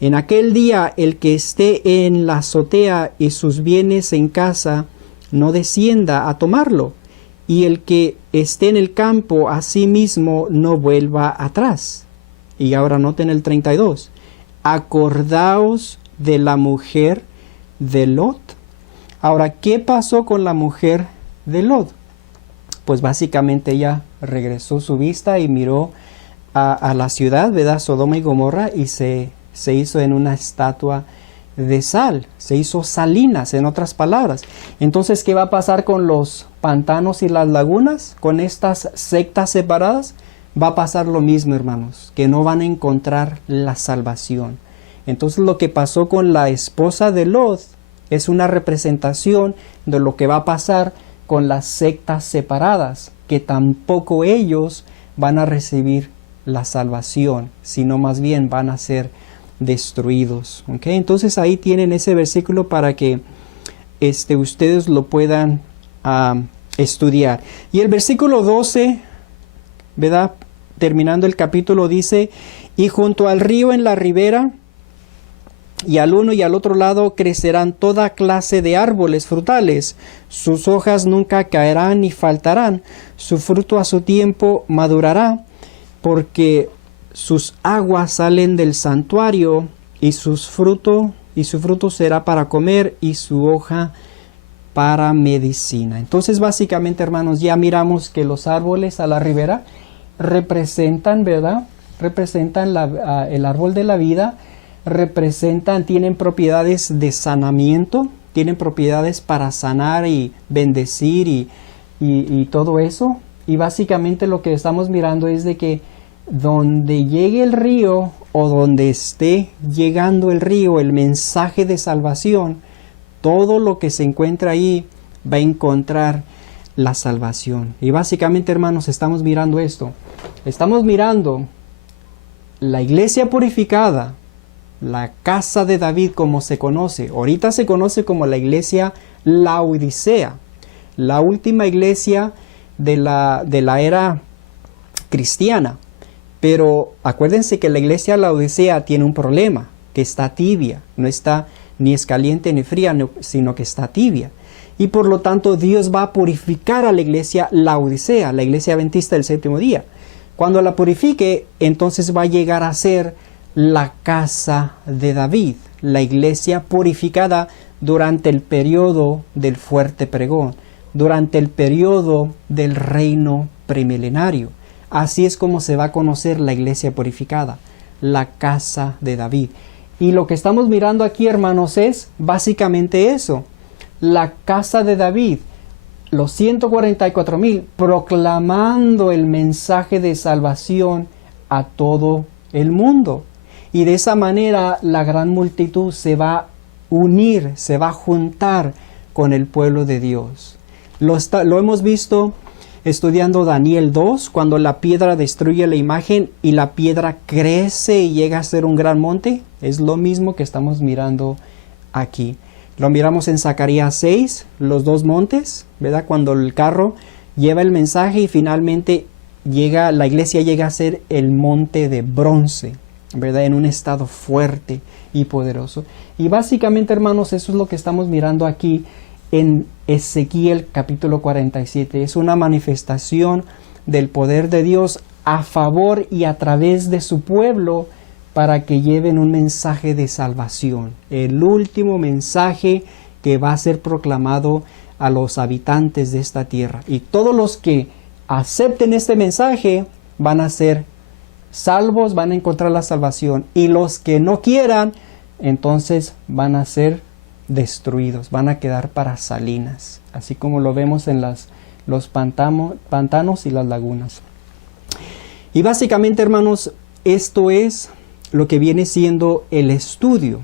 En aquel día el que esté en la azotea y sus bienes en casa, no descienda a tomarlo, y el que esté en el campo asimismo no vuelva atrás. Y ahora noten el 32. Acordaos de la mujer de Lot. Ahora, ¿qué pasó con la mujer de Lot? Pues básicamente ella regresó su vista y miró a la ciudad, ¿verdad? Sodoma y Gomorra, y se hizo en una estatua de sal, se hizo salinas, en otras palabras. Entonces, ¿qué va a pasar con los pantanos y las lagunas? Con estas sectas separadas, va a pasar lo mismo, hermanos, que no van a encontrar la salvación. Entonces, lo que pasó con la esposa de Lot es una representación de lo que va a pasar con las sectas separadas, que tampoco ellos van a recibir la salvación, sino más bien van a ser destruidos. ¿Okay? Entonces ahí tienen ese versículo para que ustedes lo puedan estudiar. Y el versículo 12, ¿verdad? Terminando el capítulo, dice, y junto al río en la ribera, y al uno y al otro lado crecerán toda clase de árboles frutales. Sus hojas nunca caerán ni faltarán. Su fruto a su tiempo madurará, porque sus aguas salen del santuario, y su fruto será para comer, y su hoja para medicina. Entonces, básicamente, hermanos, ya miramos que los árboles a la ribera representan, ¿verdad? Representan el árbol de la vida. Tienen propiedades de sanamiento, tienen propiedades para sanar y bendecir y todo eso. Y básicamente lo que estamos mirando es de que donde llegue el río o donde esté llegando el río, el mensaje de salvación, todo lo que se encuentra ahí va a encontrar la salvación. Y básicamente, hermanos, estamos mirando esto. Estamos mirando la iglesia purificada, la casa de David como se conoce. Ahorita se conoce como la iglesia Laodicea, la última iglesia de la era cristiana. Pero acuérdense que la iglesia Laodicea tiene un problema, que está tibia, no está ni es caliente ni fría, sino que está tibia. Y por lo tanto Dios va a purificar a la iglesia Laodicea, la iglesia adventista del séptimo día. Cuando la purifique, entonces va a llegar a ser la casa de David, la iglesia purificada durante el periodo del fuerte pregón, durante el periodo del reino premilenario. Así es como se va a conocer la iglesia purificada, la casa de David. Y lo que estamos mirando aquí, hermanos, es básicamente eso, la casa de David, los 144,000 proclamando el mensaje de salvación a todo el mundo. Y de esa manera la gran multitud se va a unir, se va a juntar con el pueblo de Dios. Lo hemos visto estudiando Daniel 2, cuando la piedra destruye la imagen y la piedra crece y llega a ser un gran monte. Es lo mismo que estamos mirando aquí. Lo miramos en Zacarías 6, los dos montes, ¿verdad? Cuando el carro lleva el mensaje y finalmente la iglesia llega a ser el monte de bronce, ¿verdad? En un estado fuerte y poderoso. Y básicamente, hermanos, eso es lo que estamos mirando aquí en Ezequiel capítulo 47. Es una manifestación del poder de Dios a favor y a través de su pueblo para que lleven un mensaje de salvación, el último mensaje que va a ser proclamado a los habitantes de esta tierra. Y todos los que acepten este mensaje van a ser salvos, van a encontrar la salvación. Y los que no quieran, entonces van a ser destruidos, van a quedar para salinas, así como lo vemos en los pantanos y las lagunas. Y básicamente, hermanos, esto es lo que viene siendo el estudio,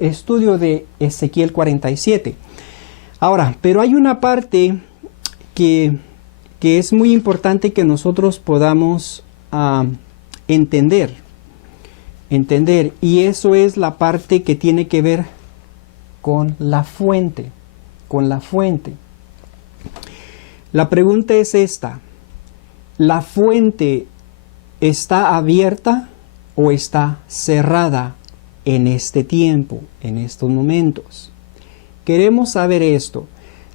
estudio de Ezequiel 47. Ahora, pero hay una parte que es muy importante que nosotros podamos entender, y eso es la parte que tiene que ver con la fuente, La pregunta es esta: ¿la fuente está abierta o está cerrada en este tiempo, en estos momentos? Queremos saber esto.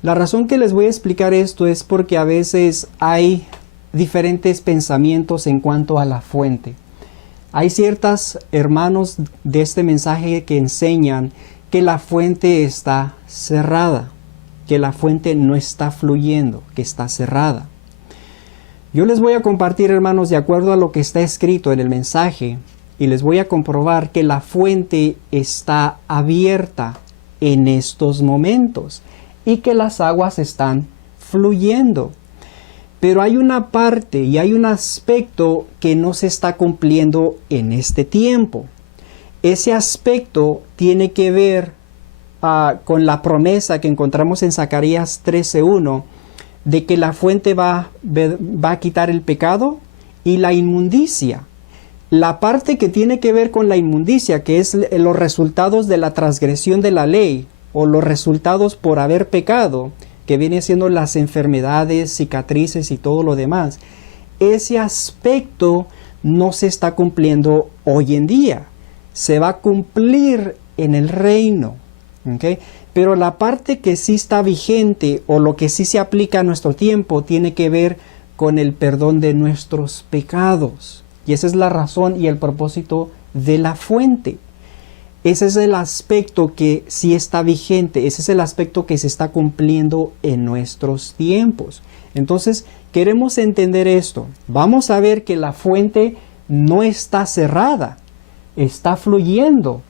La razón que les voy a explicar esto es porque a veces hay diferentes pensamientos en cuanto a la fuente. Hay ciertos hermanos de este mensaje que enseñan que la fuente está cerrada, que la fuente no está fluyendo, que está cerrada. Yo les voy a compartir, hermanos, de acuerdo a lo que está escrito en el mensaje, y les voy a comprobar que la fuente está abierta en estos momentos y que las aguas están fluyendo. Pero hay una parte y hay un aspecto que no se está cumpliendo en este tiempo. Ese aspecto tiene que ver con la promesa que encontramos en Zacarías 13:1 de que la fuente va a quitar el pecado y la inmundicia. La parte que tiene que ver con la inmundicia, que es los resultados de la transgresión de la ley o los resultados por haber pecado, que viene siendo las enfermedades, cicatrices y todo lo demás, ese aspecto no se está cumpliendo hoy en día. Se va a cumplir en el reino, ¿okay? Pero la parte que sí está vigente o lo que sí se aplica a nuestro tiempo tiene que ver con el perdón de nuestros pecados. Y esa es la razón y el propósito de la fuente. Ese es el aspecto que sí está vigente, ese es el aspecto que se está cumpliendo en nuestros tiempos. Entonces, queremos entender esto. Vamos a ver que la fuente no está cerrada, está fluyendo.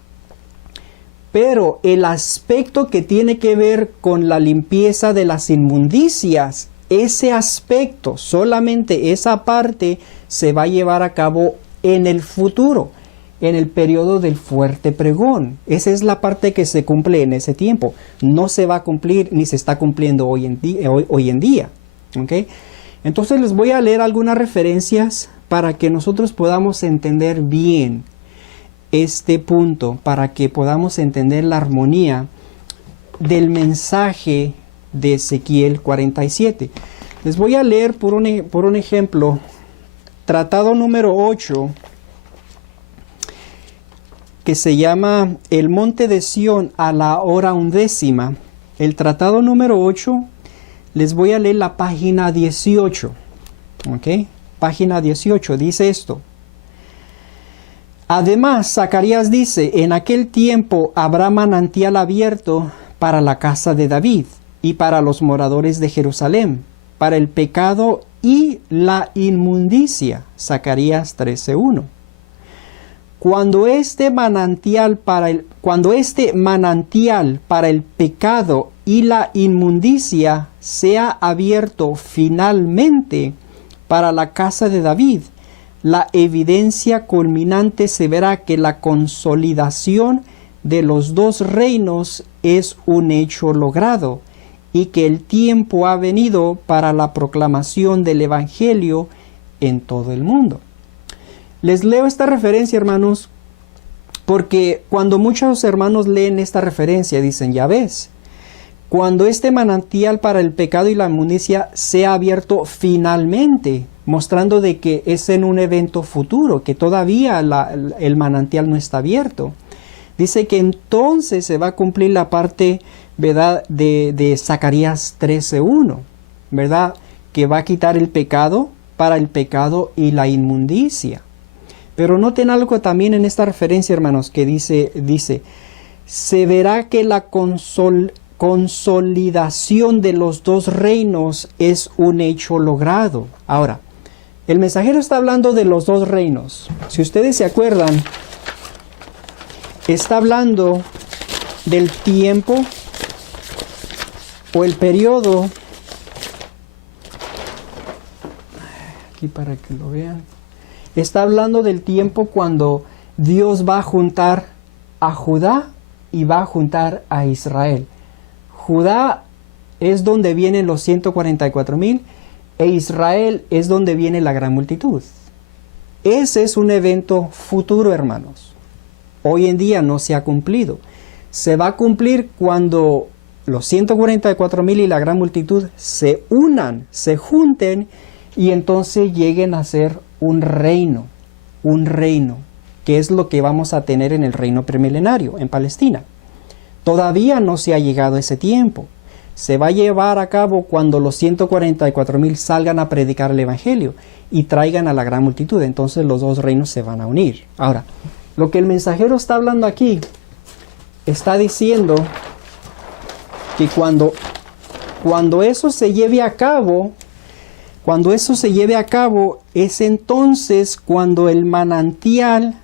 Pero el aspecto que tiene que ver con la limpieza de las inmundicias, ese aspecto, solamente esa parte, se va a llevar a cabo en el futuro, en el periodo del fuerte pregón. Esa es la parte que se cumple en ese tiempo. No se va a cumplir ni se está cumpliendo hoy en día. ¿Okay? Entonces les voy a leer algunas referencias para que nosotros podamos entender bien este punto, para que podamos entender la armonía del mensaje de Ezequiel 47. Les voy a leer por un ejemplo, tratado número 8, que se llama El Monte de Sión a la hora 11. El tratado número 8, les voy a leer la página 18. ¿Ok? Página 18, dice esto. Además, Zacarías dice, en aquel tiempo habrá manantial abierto para la casa de David y para los moradores de Jerusalén, para el pecado y la inmundicia. Zacarías 13:1. Cuando este manantial para el pecado y la inmundicia sea abierto finalmente para la casa de David, la evidencia culminante se verá que la consolidación de los dos reinos es un hecho logrado y que el tiempo ha venido para la proclamación del Evangelio en todo el mundo. Les leo esta referencia, hermanos, porque cuando muchos hermanos leen esta referencia dicen, ya ves, cuando este manantial para el pecado y la inmundicia sea abierto finalmente, mostrando de que es en un evento futuro, que todavía el manantial no está abierto. Dice que entonces se va a cumplir la parte, ¿verdad?, de Zacarías 13:1, ¿verdad?, que va a quitar el pecado para el pecado y la inmundicia. Pero noten algo también en esta referencia, hermanos, que dice, se verá que la consolidación de los dos reinos es un hecho logrado. Ahora, el mensajero está hablando de los dos reinos. Si ustedes se acuerdan, está hablando del tiempo o el periodo, aquí para que lo vean, está hablando del tiempo cuando Dios va a juntar a Judá y va a juntar a Israel. Judá es donde vienen los 144,000 e Israel es donde viene la gran multitud. Ese es un evento futuro, hermanos. Hoy en día no se ha cumplido. Se va a cumplir cuando los 144,000 y la gran multitud se unan, se junten y entonces lleguen a ser un reino, que es lo que vamos a tener en el reino premilenario en Palestina. Todavía no se ha llegado ese tiempo. Se va a llevar a cabo cuando los 144,000 salgan a predicar el Evangelio y traigan a la gran multitud. Entonces los dos reinos se van a unir. Ahora, lo que el mensajero está hablando aquí, está diciendo que cuando eso se lleve a cabo, es entonces cuando el manantial,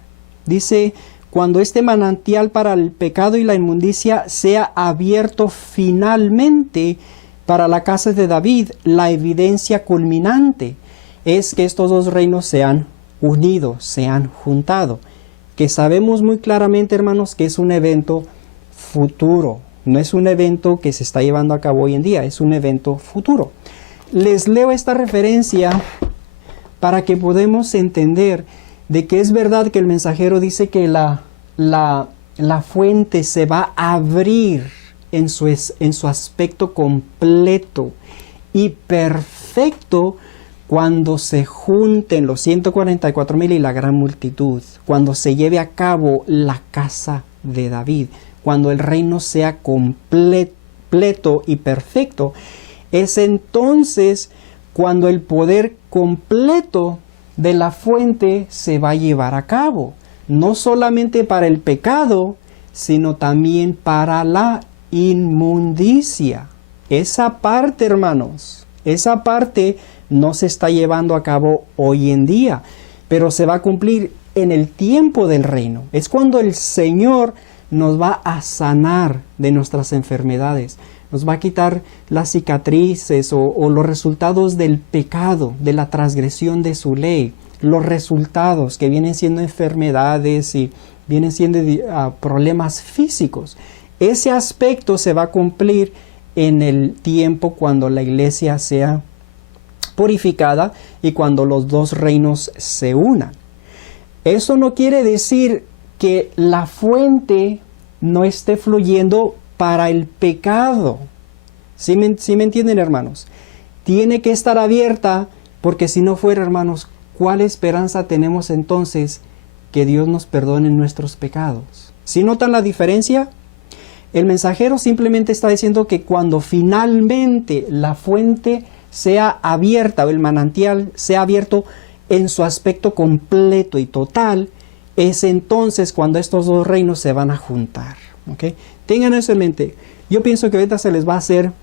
dice, cuando este manantial para el pecado y la inmundicia sea abierto finalmente para la casa de David, la evidencia culminante es que estos dos reinos se han unido, se han juntado, que sabemos muy claramente, hermanos, que es un evento futuro, no es un evento que se está llevando a cabo hoy en día, es un evento futuro. Les leo esta referencia para que podamos entender de que es verdad que el mensajero dice que la fuente se va a abrir en su aspecto completo y perfecto cuando se junten los 144,000 y la gran multitud, cuando se lleve a cabo la casa de David, cuando el reino sea completo y perfecto. Es entonces cuando el poder completo de la fuente se va a llevar a cabo, no solamente para el pecado, sino también para la inmundicia. Esa parte, hermanos, esa parte no se está llevando a cabo hoy en día, pero se va a cumplir en el tiempo del reino. Es cuando el Señor nos va a sanar de nuestras enfermedades, nos va a quitar las cicatrices o los resultados del pecado, de la transgresión de su ley, los resultados que vienen siendo enfermedades y vienen siendo problemas físicos. Ese aspecto se va a cumplir en el tiempo cuando la iglesia sea purificada y cuando los dos reinos se unan. Eso no quiere decir que la fuente no esté fluyendo para el pecado. ¿Sí me entienden, hermanos? Tiene que estar abierta, porque si no fuera, hermanos, ¿cuál esperanza tenemos entonces que Dios nos perdone nuestros pecados? ¿Sí notan la diferencia? El mensajero simplemente está diciendo que cuando finalmente la fuente sea abierta o el manantial sea abierto en su aspecto completo y total, es entonces cuando estos dos reinos se van a juntar. ¿Okay? Tengan eso en mente. Yo pienso que ahorita se les va a hacer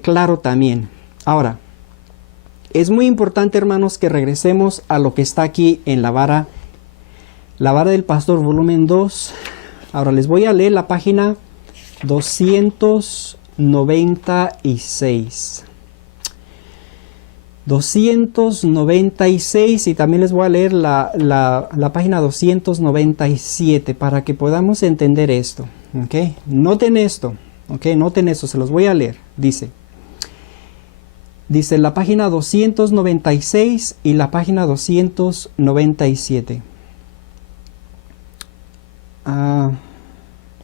claro también. Ahora, es muy importante, hermanos, que regresemos a lo que está aquí en la vara del pastor, volumen 2. Ahora les voy a leer la página 296. 296, y también les voy a leer la página 297 para que podamos entender esto. ¿Okay? Noten esto. ¿Okay? Noten esto, se los voy a leer. Dice la página 296 y la página 297.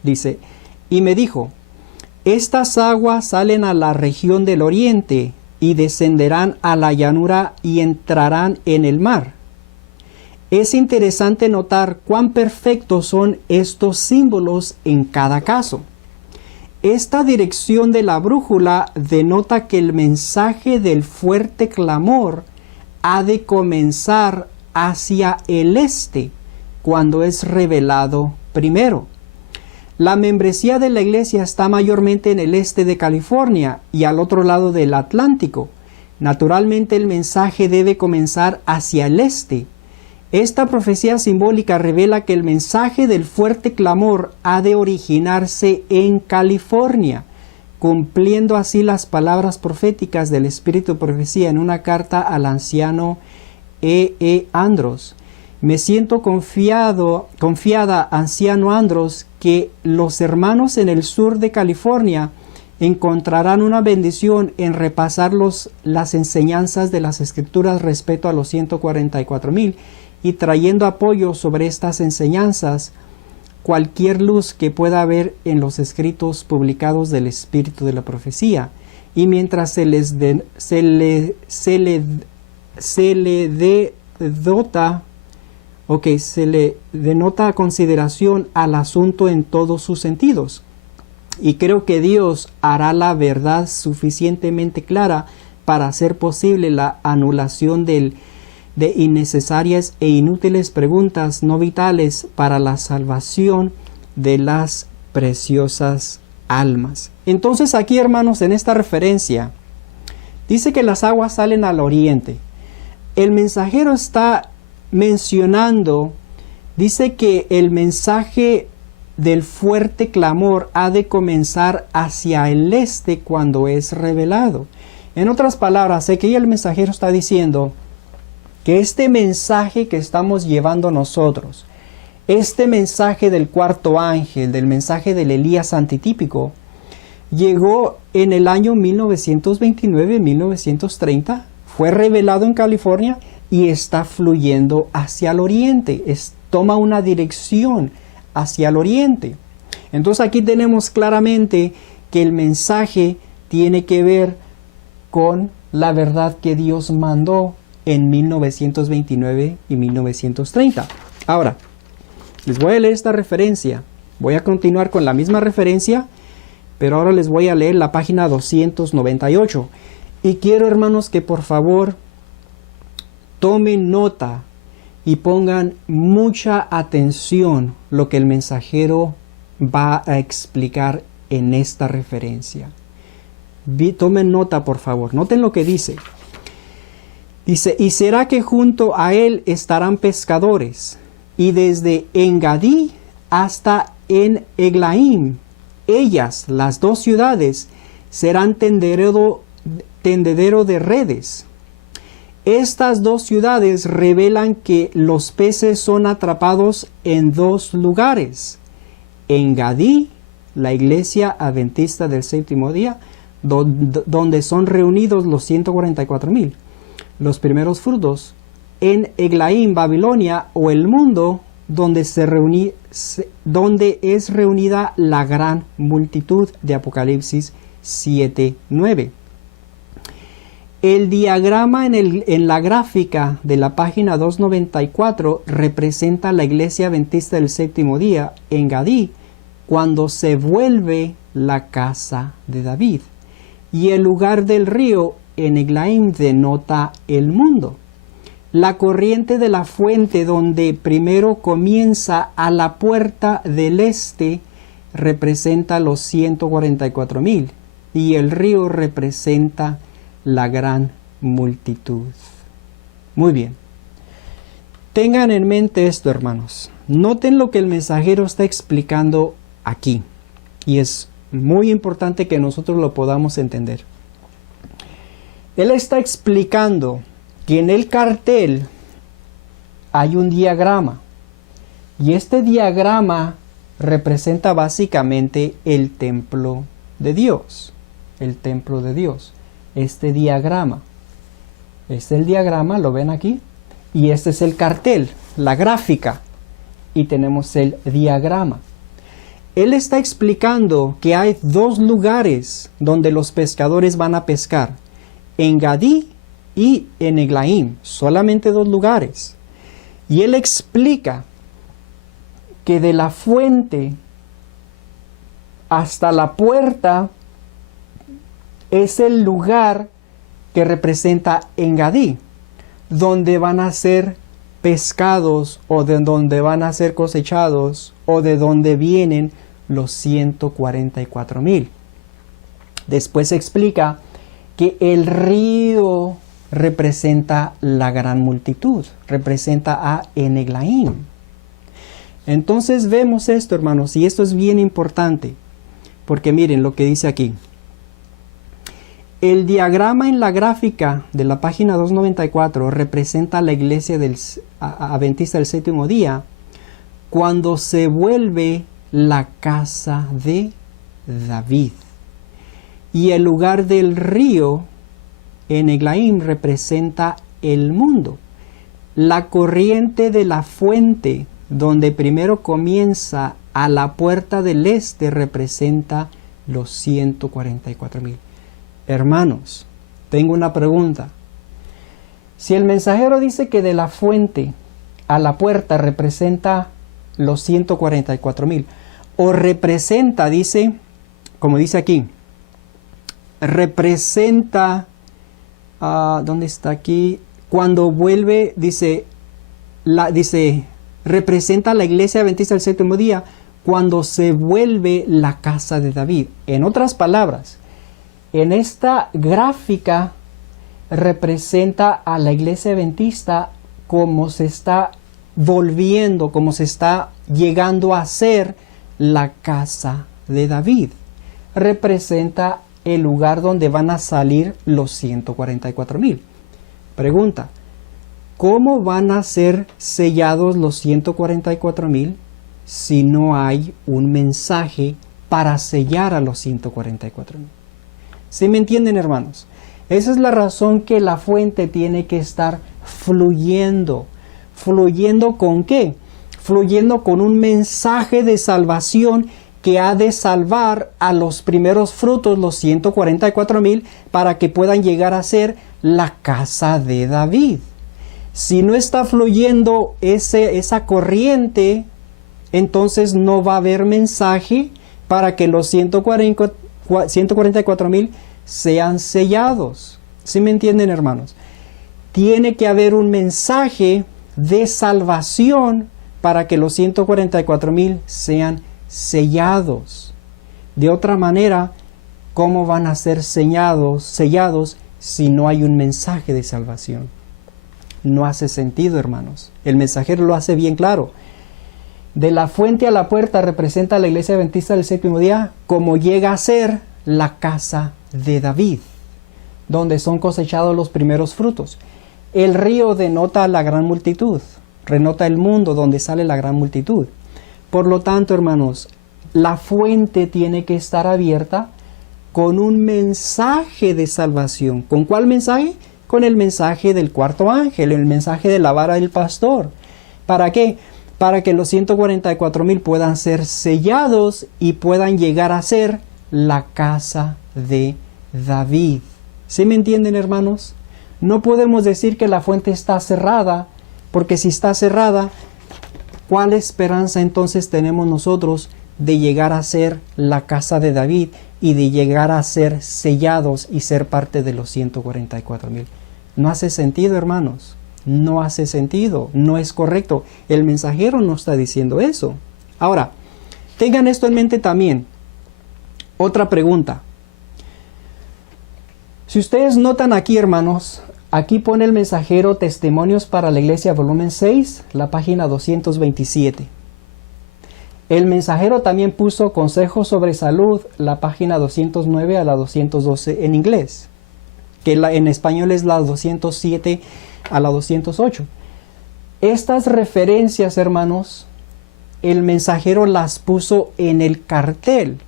Dice, y me dijo, estas aguas salen a la región del oriente y descenderán a la llanura y entrarán en el mar. Es interesante notar cuán perfectos son estos símbolos en cada caso. Esta dirección de la brújula denota que el mensaje del fuerte clamor ha de comenzar hacia el este cuando es revelado primero. La membresía de la iglesia está mayormente en el este de California y al otro lado del Atlántico. Naturalmente el mensaje debe comenzar hacia el este. Esta profecía simbólica revela que el mensaje del fuerte clamor ha de originarse en California, cumpliendo así las palabras proféticas del Espíritu de Profecía en una carta al anciano Andros. Me siento confiada, anciano Andros, que los hermanos en el sur de California encontrarán una bendición en repasar las enseñanzas de las Escrituras respecto a los 144,000 y trayendo apoyo sobre estas enseñanzas cualquier luz que pueda haber en los escritos publicados del Espíritu de la Profecía. Y mientras se le denota consideración al asunto en todos sus sentidos. Y creo que Dios hará la verdad suficientemente clara para hacer posible la anulación de innecesarias e inútiles preguntas no vitales para la salvación de las preciosas almas. Entonces aquí, hermanos, en esta referencia, dice que las aguas salen al oriente. El mensajero está mencionando, dice que el mensaje del fuerte clamor ha de comenzar hacia el este cuando es revelado. En otras palabras, aquí el mensajero está diciendo que este mensaje que estamos llevando nosotros, este mensaje del cuarto ángel, del mensaje del Elías antitípico, llegó en el año 1929-1930, fue revelado en California y está fluyendo hacia el oriente, toma una dirección hacia el oriente. Entonces aquí tenemos claramente que el mensaje tiene que ver con la verdad que Dios mandó en 1929 y 1930. Ahora, les voy a leer esta referencia. Voy a continuar con la misma referencia, pero ahora les voy a leer la página 298. Y quiero, hermanos, que por favor tomen nota y pongan mucha atención lo que el mensajero va a explicar en esta referencia. Tomen nota, por favor. Noten lo que dice. Dice, y será que junto a él estarán pescadores, y desde Engadí hasta en Eglaim, ellas, las dos ciudades, serán tendedero de redes. Estas dos ciudades revelan que los peces son atrapados en dos lugares. Engadí, la iglesia adventista del séptimo día, donde son reunidos los 144,000. Los primeros frutos, en Eglaim, Babilonia, o el mundo, donde es reunida la gran multitud de Apocalipsis 7:9. El diagrama en la gráfica de la página 294 representa la iglesia adventista del séptimo día en Gadí, cuando se vuelve la casa de David. Y el lugar del río en Eglaim denota el mundo. La corriente de la fuente donde primero comienza a la puerta del este representa los 144,000 y el río representa la gran multitud. Muy bien. Tengan en mente esto, hermanos. Noten lo que el mensajero está explicando aquí. Y es muy importante que nosotros lo podamos entender. Él está explicando que en el cartel hay un diagrama. Y este diagrama representa básicamente el templo de Dios. El templo de Dios. Este diagrama. Este es el diagrama, ¿lo ven aquí? Y este es el cartel, la gráfica. Y tenemos el diagrama. Él está explicando que hay dos lugares donde los pescadores van a pescar. En Gadí y en Eglaim. Solamente dos lugares. Y él explica que de la fuente hasta la puerta es el lugar que representa Engadí. donde van a ser pescados o de donde van a ser cosechados o de donde vienen los 144,000. Después se explica que el río representa la gran multitud, representa a Eneglaim. Entonces vemos esto, hermanos, y esto es bien importante, porque miren lo que dice aquí. El diagrama en la gráfica de la página 294 representa a la iglesia adventista del séptimo día cuando se vuelve la casa de David. Y el lugar del río en Eglaim representa el mundo. La corriente de la fuente, donde primero comienza a la puerta del este, representa los 144,000. Hermanos, tengo una pregunta. Si el mensajero dice que de la fuente a la puerta representa los 144,000, o representa, dice, como dice aquí, representa, ¿dónde está aquí? Cuando vuelve, dice, representa la iglesia adventista del séptimo día cuando se vuelve la casa de David. En otras palabras, en esta gráfica representa a la iglesia adventista como se está volviendo, como se está llegando a ser la casa de David. Representa el lugar donde van a salir los 144,000. Pregunta, ¿cómo van a ser sellados los 144,000 si no hay un mensaje para sellar a los 144,000? ¿Sí me entienden, hermanos? Esa es la razón que la fuente tiene que estar fluyendo. ¿Fluyendo con qué? Fluyendo con un mensaje de salvación que ha de salvar a los primeros frutos, los 144,000, para que puedan llegar a ser la casa de David. Si no está fluyendo esa corriente, entonces no va a haber mensaje para que los 144,000 sean sellados. ¿Sí me entienden, hermanos? Tiene que haber un mensaje de salvación para que los 144,000 sean sellados. De otra manera, ¿cómo van a ser sellados si no hay un mensaje de salvación? No hace sentido, hermanos. El mensajero lo hace bien claro. De la fuente a la puerta representa a la iglesia adventista del séptimo día como llega a ser la casa de David, donde son cosechados los primeros frutos. El río denota la gran multitud, renota el mundo donde sale la gran multitud. Por lo tanto, hermanos, la fuente tiene que estar abierta con un mensaje de salvación. ¿Con cuál mensaje? Con el mensaje del cuarto ángel, el mensaje de la vara del pastor. ¿Para qué? Para que los 144,000 puedan ser sellados y puedan llegar a ser la casa de David. ¿Sí me entienden, hermanos? No podemos decir que la fuente está cerrada, porque si está cerrada, ¿cuál esperanza entonces tenemos nosotros de llegar a ser la casa de David y de llegar a ser sellados y ser parte de los 144,000? No hace sentido, hermanos. No hace sentido. No es correcto. El mensajero no está diciendo eso. Ahora, tengan esto en mente también. Otra pregunta. Si ustedes notan aquí, hermanos, aquí pone el mensajero Testimonios para la Iglesia, volumen 6, la página 227. El mensajero también puso Consejos sobre Salud, la página 209 a la 212 en inglés, que en español es la 207 a la 208. Estas referencias, hermanos, el mensajero las puso en el cartel.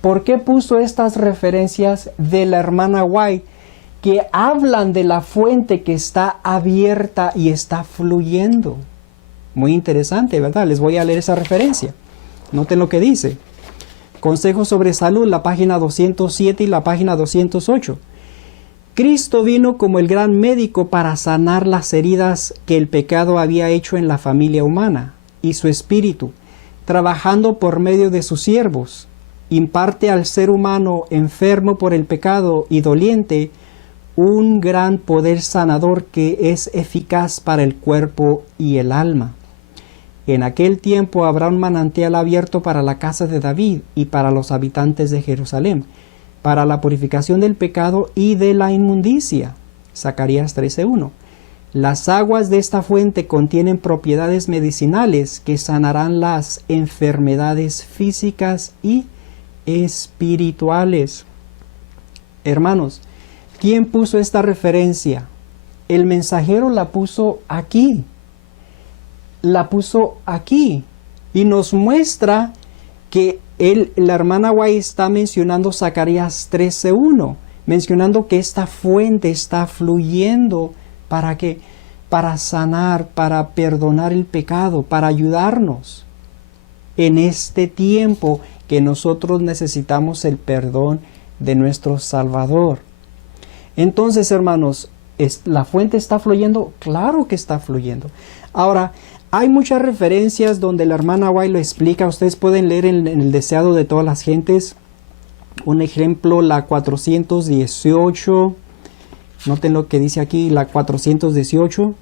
¿Por qué puso estas referencias de la hermana White que hablan de la fuente que está abierta y está fluyendo? Muy interesante, ¿verdad? Les voy a leer esa referencia. Noten lo que dice. Consejos sobre Salud, la página 207 y la página 208. Cristo vino como el gran médico para sanar las heridas que el pecado había hecho en la familia humana, y su espíritu, trabajando por medio de sus siervos, imparte al ser humano enfermo por el pecado y doliente un gran poder sanador que es eficaz para el cuerpo y el alma. En aquel tiempo habrá un manantial abierto para la casa de David y para los habitantes de Jerusalén, para la purificación del pecado y de la inmundicia. Zacarías 13:1. Las aguas de esta fuente contienen propiedades medicinales que sanarán las enfermedades físicas y espirituales. Hermanos, ¿quién puso esta referencia? El mensajero la puso aquí. La puso aquí. Y nos muestra que la hermana White está mencionando Zacarías 13:1, mencionando que esta fuente está fluyendo para que, para sanar, para perdonar el pecado, para ayudarnos en este tiempo que nosotros necesitamos el perdón de nuestro Salvador. Entonces, hermanos, ¿la fuente está fluyendo? Claro que está fluyendo. Ahora, hay muchas referencias donde la hermana White lo explica. Ustedes pueden leer en el Deseado de todas las gentes. Un ejemplo, la 418. Noten lo que dice aquí, la 418.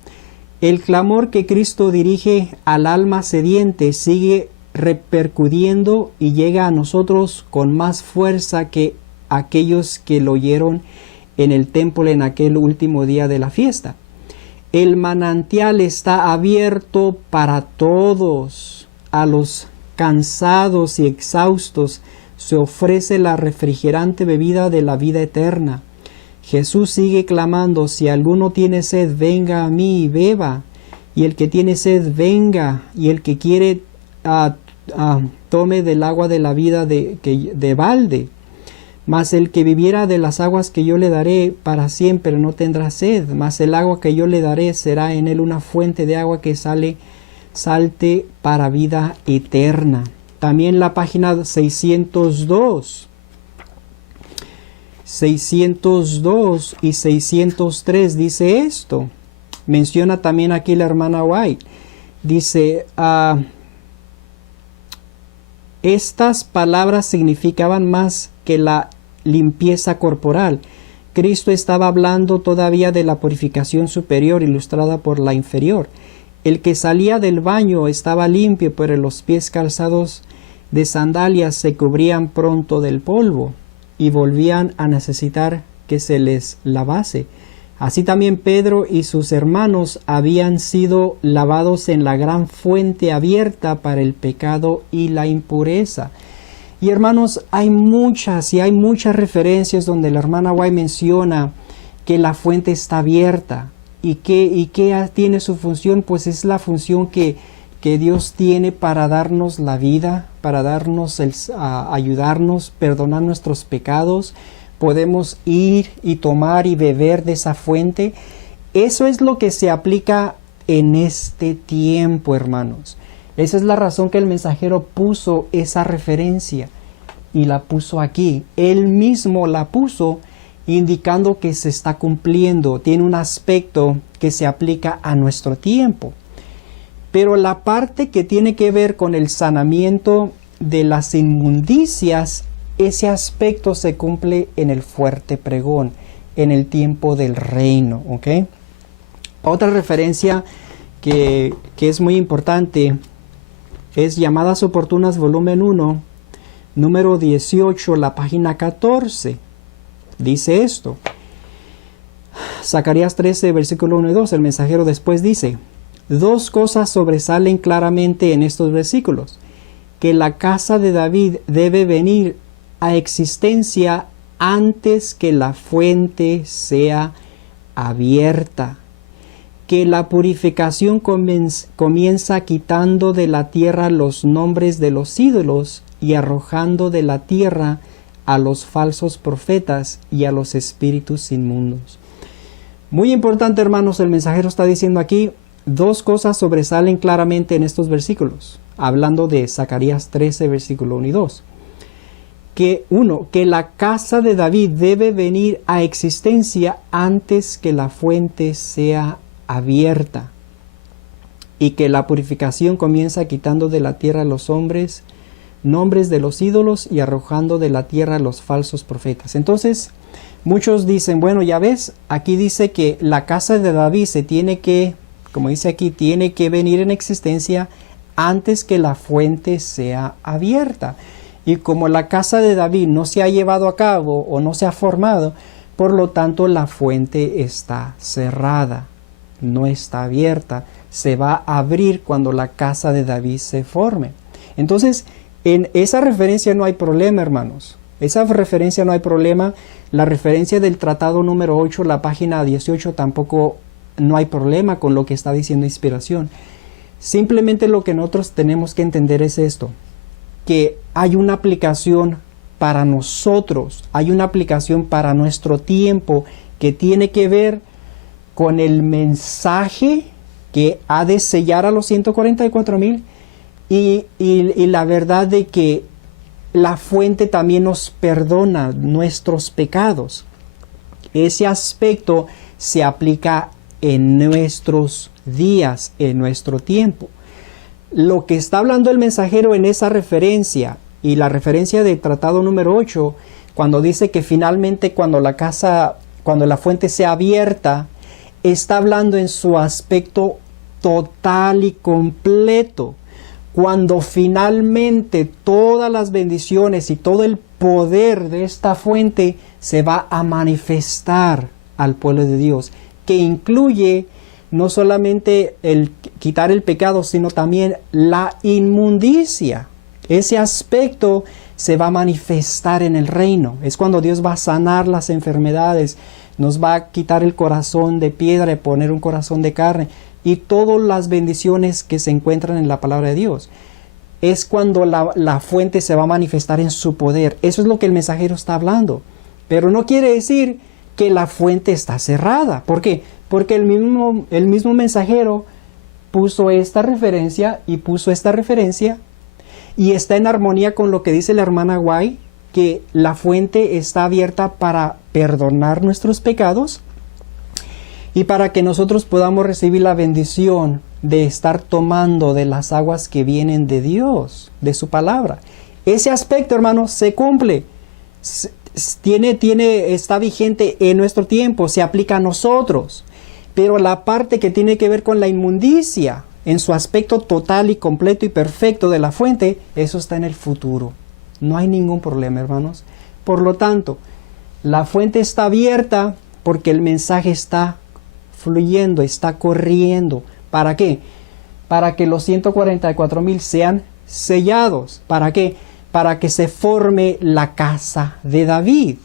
El clamor que Cristo dirige al alma sediente sigue repercutiendo y llega a nosotros con más fuerza que aquellos que lo oyeron en el templo en aquel último día de la fiesta. El manantial está abierto para todos. A los cansados y exhaustos se ofrece la refrigerante bebida de la vida eterna. Jesús sigue clamando: si alguno tiene sed, venga a mí y beba. Y el que tiene sed, venga. Y el que quiere, tome del agua de la vida de balde. Mas el que viviera de las aguas que yo le daré para siempre no tendrá sed, mas el agua que yo le daré será en él una fuente de agua que salte para vida eterna. También la página 602 y 603 dice esto. Menciona también aquí la hermana White. Dice, estas palabras significaban más que la limpieza corporal. Cristo estaba hablando todavía de la purificación superior ilustrada por la inferior. El que salía del baño estaba limpio, pero los pies calzados de sandalias se cubrían pronto del polvo y volvían a necesitar que se les lavase. Así también Pedro y sus hermanos habían sido lavados en la gran fuente abierta para el pecado y la impureza. Y hermanos, hay muchas referencias donde la hermana White menciona que la fuente está abierta. ¿Y qué tiene su función? Pues es la función que Dios tiene para darnos la vida, para darnos ayudarnos, perdonar nuestros pecados. Podemos ir y tomar y beber de esa fuente. Eso es lo que se aplica en este tiempo, hermanos. Esa es la razón que el mensajero puso esa referencia y la puso aquí. Él mismo la puso indicando que se está cumpliendo. Tiene un aspecto que se aplica a nuestro tiempo. Pero la parte que tiene que ver con el sanamiento de las inmundicias, ese aspecto se cumple en el fuerte pregón, en el tiempo del reino. ¿Ok? Otra referencia que es muy importante es Llamadas Oportunas, volumen 1, número 18, la página 14. Dice esto. Zacarías 13, versículo 1 y 2. El mensajero después dice: dos cosas sobresalen claramente en estos versículos: que la casa de David debe venir a existencia antes que la fuente sea abierta, que la purificación comienza quitando de la tierra los nombres de los ídolos y arrojando de la tierra a los falsos profetas y a los espíritus inmundos. Muy importante, hermanos, el mensajero está diciendo aquí, dos cosas sobresalen claramente en estos versículos, hablando de Zacarías 13, versículo 1 y 2. Que la casa de David debe venir a existencia antes que la fuente sea abierta, y que la purificación comienza quitando de la tierra los nombres de los ídolos y arrojando de la tierra los falsos profetas. Entonces, muchos dicen, bueno, ya ves, aquí dice que la casa de David se tiene que, como dice aquí, tiene que venir en existencia antes que la fuente sea abierta. Y como la casa de David no se ha llevado a cabo o no se ha formado, por lo tanto la fuente está cerrada, no está abierta. Se va a abrir cuando la casa de David se forme. Entonces, en esa referencia no hay problema, hermanos. Esa referencia no hay problema. La referencia del tratado número 8, la página 18, tampoco no hay problema con lo que está diciendo Inspiración. Simplemente lo que nosotros tenemos que entender es esto, que hay una aplicación para nosotros, hay una aplicación para nuestro tiempo que tiene que ver con el mensaje que ha de sellar a los 144,000 y la verdad de que la fuente también nos perdona nuestros pecados. Ese aspecto se aplica en nuestros días, en nuestro tiempo. Lo que está hablando el mensajero en esa referencia y la referencia del tratado número 8, cuando dice que finalmente cuando la fuente sea abierta, está hablando en su aspecto total y completo. Cuando finalmente todas las bendiciones y todo el poder de esta fuente se va a manifestar al pueblo de Dios, que incluye no solamente el quitar el pecado, sino también la inmundicia. Ese aspecto se va a manifestar en el reino. Es cuando Dios va a sanar las enfermedades, nos va a quitar el corazón de piedra y poner un corazón de carne, y todas las bendiciones que se encuentran en la palabra de Dios. Es cuando la fuente se va a manifestar en su poder. Eso es lo que el mensajero está hablando. Pero no quiere decir que la fuente está cerrada. ¿Por qué? Porque el mismo mensajero puso esta referencia y puso esta referencia, y está en armonía con lo que dice la hermana White, que la fuente está abierta para perdonar nuestros pecados y para que nosotros podamos recibir la bendición de estar tomando de las aguas que vienen de Dios, de su palabra. Ese aspecto, hermanos, se cumple. Está vigente en nuestro tiempo, se aplica a nosotros. Pero la parte que tiene que ver con la inmundicia, en su aspecto total y completo y perfecto de la fuente, eso está en el futuro. No hay ningún problema, hermanos. Por lo tanto, la fuente está abierta porque el mensaje está fluyendo, está corriendo. ¿Para qué? Para que los 144,000 sean sellados. ¿Para qué? Para que se forme la casa de David.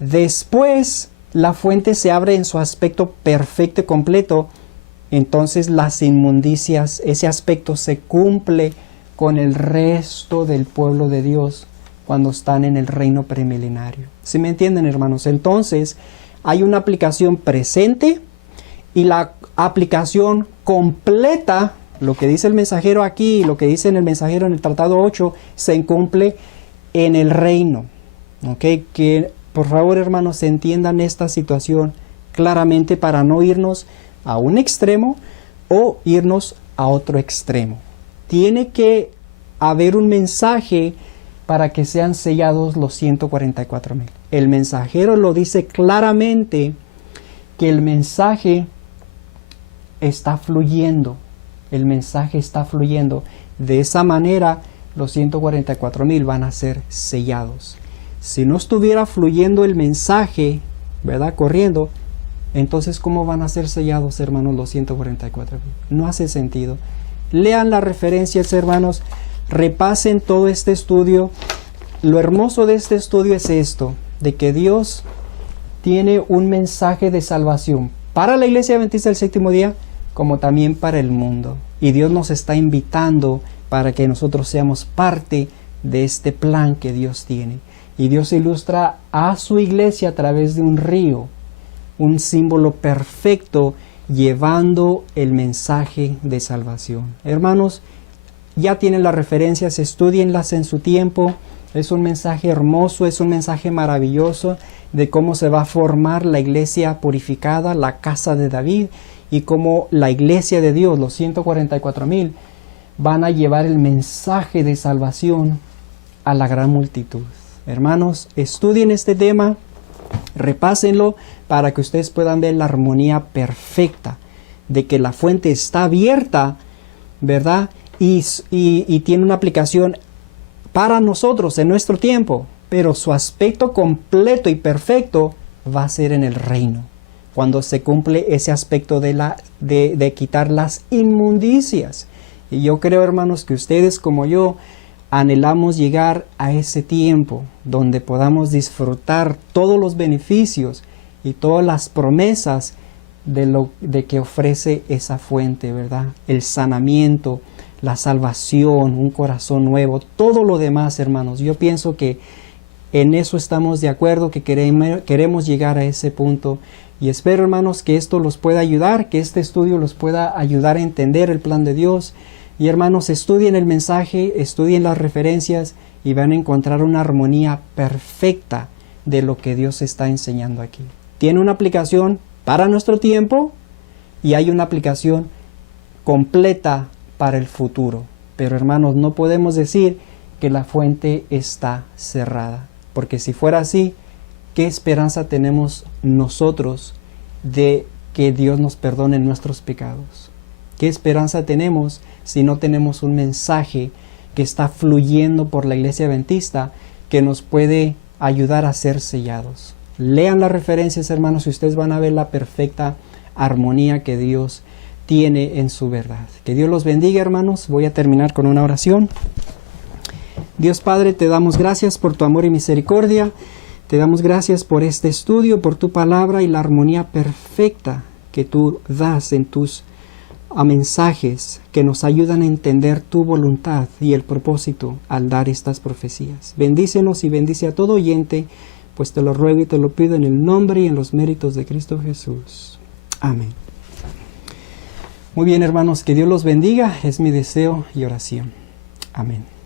Después, la fuente se abre en su aspecto perfecto y completo. Entonces las inmundicias, ese aspecto se cumple con el resto del pueblo de Dios cuando están en el reino premilenario. ¿Sí me entienden, hermanos? Entonces hay una aplicación presente y la aplicación completa, lo que dice el mensajero aquí, lo que dice en el mensajero en el tratado 8, se cumple en el reino. ¿Ok? Que por favor, hermanos, entiendan esta situación claramente para no irnos a un extremo o irnos a otro extremo. Tiene que haber un mensaje para que sean sellados los 144,000. El mensajero lo dice claramente, que el mensaje está fluyendo. El mensaje está fluyendo. De esa manera, los 144,000 van a ser sellados. Si no estuviera fluyendo el mensaje, ¿verdad? Corriendo, entonces ¿cómo van a ser sellados, hermanos, los 144,000? No hace sentido. Lean las referencias, hermanos. Repasen todo este estudio. Lo hermoso de este estudio es esto, de que Dios tiene un mensaje de salvación para la Iglesia Adventista del Séptimo Día, como también para el mundo. Y Dios nos está invitando para que nosotros seamos parte de este plan que Dios tiene. Y Dios ilustra a su iglesia a través de un río, un símbolo perfecto, llevando el mensaje de salvación. Hermanos, ya tienen las referencias, estudienlas en su tiempo. Es un mensaje hermoso, es un mensaje maravilloso de cómo se va a formar la iglesia purificada, la casa de David, y cómo la iglesia de Dios, los 144,000, van a llevar el mensaje de salvación a la gran multitud. Hermanos, estudien este tema, repásenlo para que ustedes puedan ver la armonía perfecta de que la fuente está abierta, ¿verdad? Y tiene una aplicación para nosotros en nuestro tiempo, pero su aspecto completo y perfecto va a ser en el reino, cuando se cumple ese aspecto de quitar las inmundicias. Y yo creo, hermanos, que ustedes como yo anhelamos llegar a ese tiempo donde podamos disfrutar todos los beneficios y todas las promesas de que ofrece esa fuente, ¿verdad? El sanamiento, la salvación, un corazón nuevo, todo lo demás, hermanos. Yo pienso que en eso estamos de acuerdo, que queremos llegar a ese punto. Y espero, hermanos, que esto los pueda ayudar, que este estudio los pueda ayudar a entender el plan de Dios. Y hermanos, estudien el mensaje, estudien las referencias y van a encontrar una armonía perfecta de lo que Dios está enseñando aquí. Tiene una aplicación para nuestro tiempo y hay una aplicación completa para el futuro. Pero hermanos, no podemos decir que la fuente está cerrada, porque si fuera así, ¿qué esperanza tenemos nosotros de que Dios nos perdone nuestros pecados? ¿Qué esperanza tenemos si no tenemos un mensaje que está fluyendo por la iglesia adventista que nos puede ayudar a ser sellados? Lean las referencias, hermanos, y ustedes van a ver la perfecta armonía que Dios tiene en su verdad. Que Dios los bendiga, hermanos. Voy a terminar con una oración. Dios Padre, te damos gracias por tu amor y misericordia. Te damos gracias por este estudio, por tu palabra y la armonía perfecta que tú das en tus mensajes que nos ayudan a entender tu voluntad y el propósito al dar estas profecías. Bendícenos y bendice a todo oyente, pues te lo ruego y te lo pido en el nombre y en los méritos de Cristo Jesús. Amén. Muy bien, hermanos, que Dios los bendiga, es mi deseo y oración. Amén.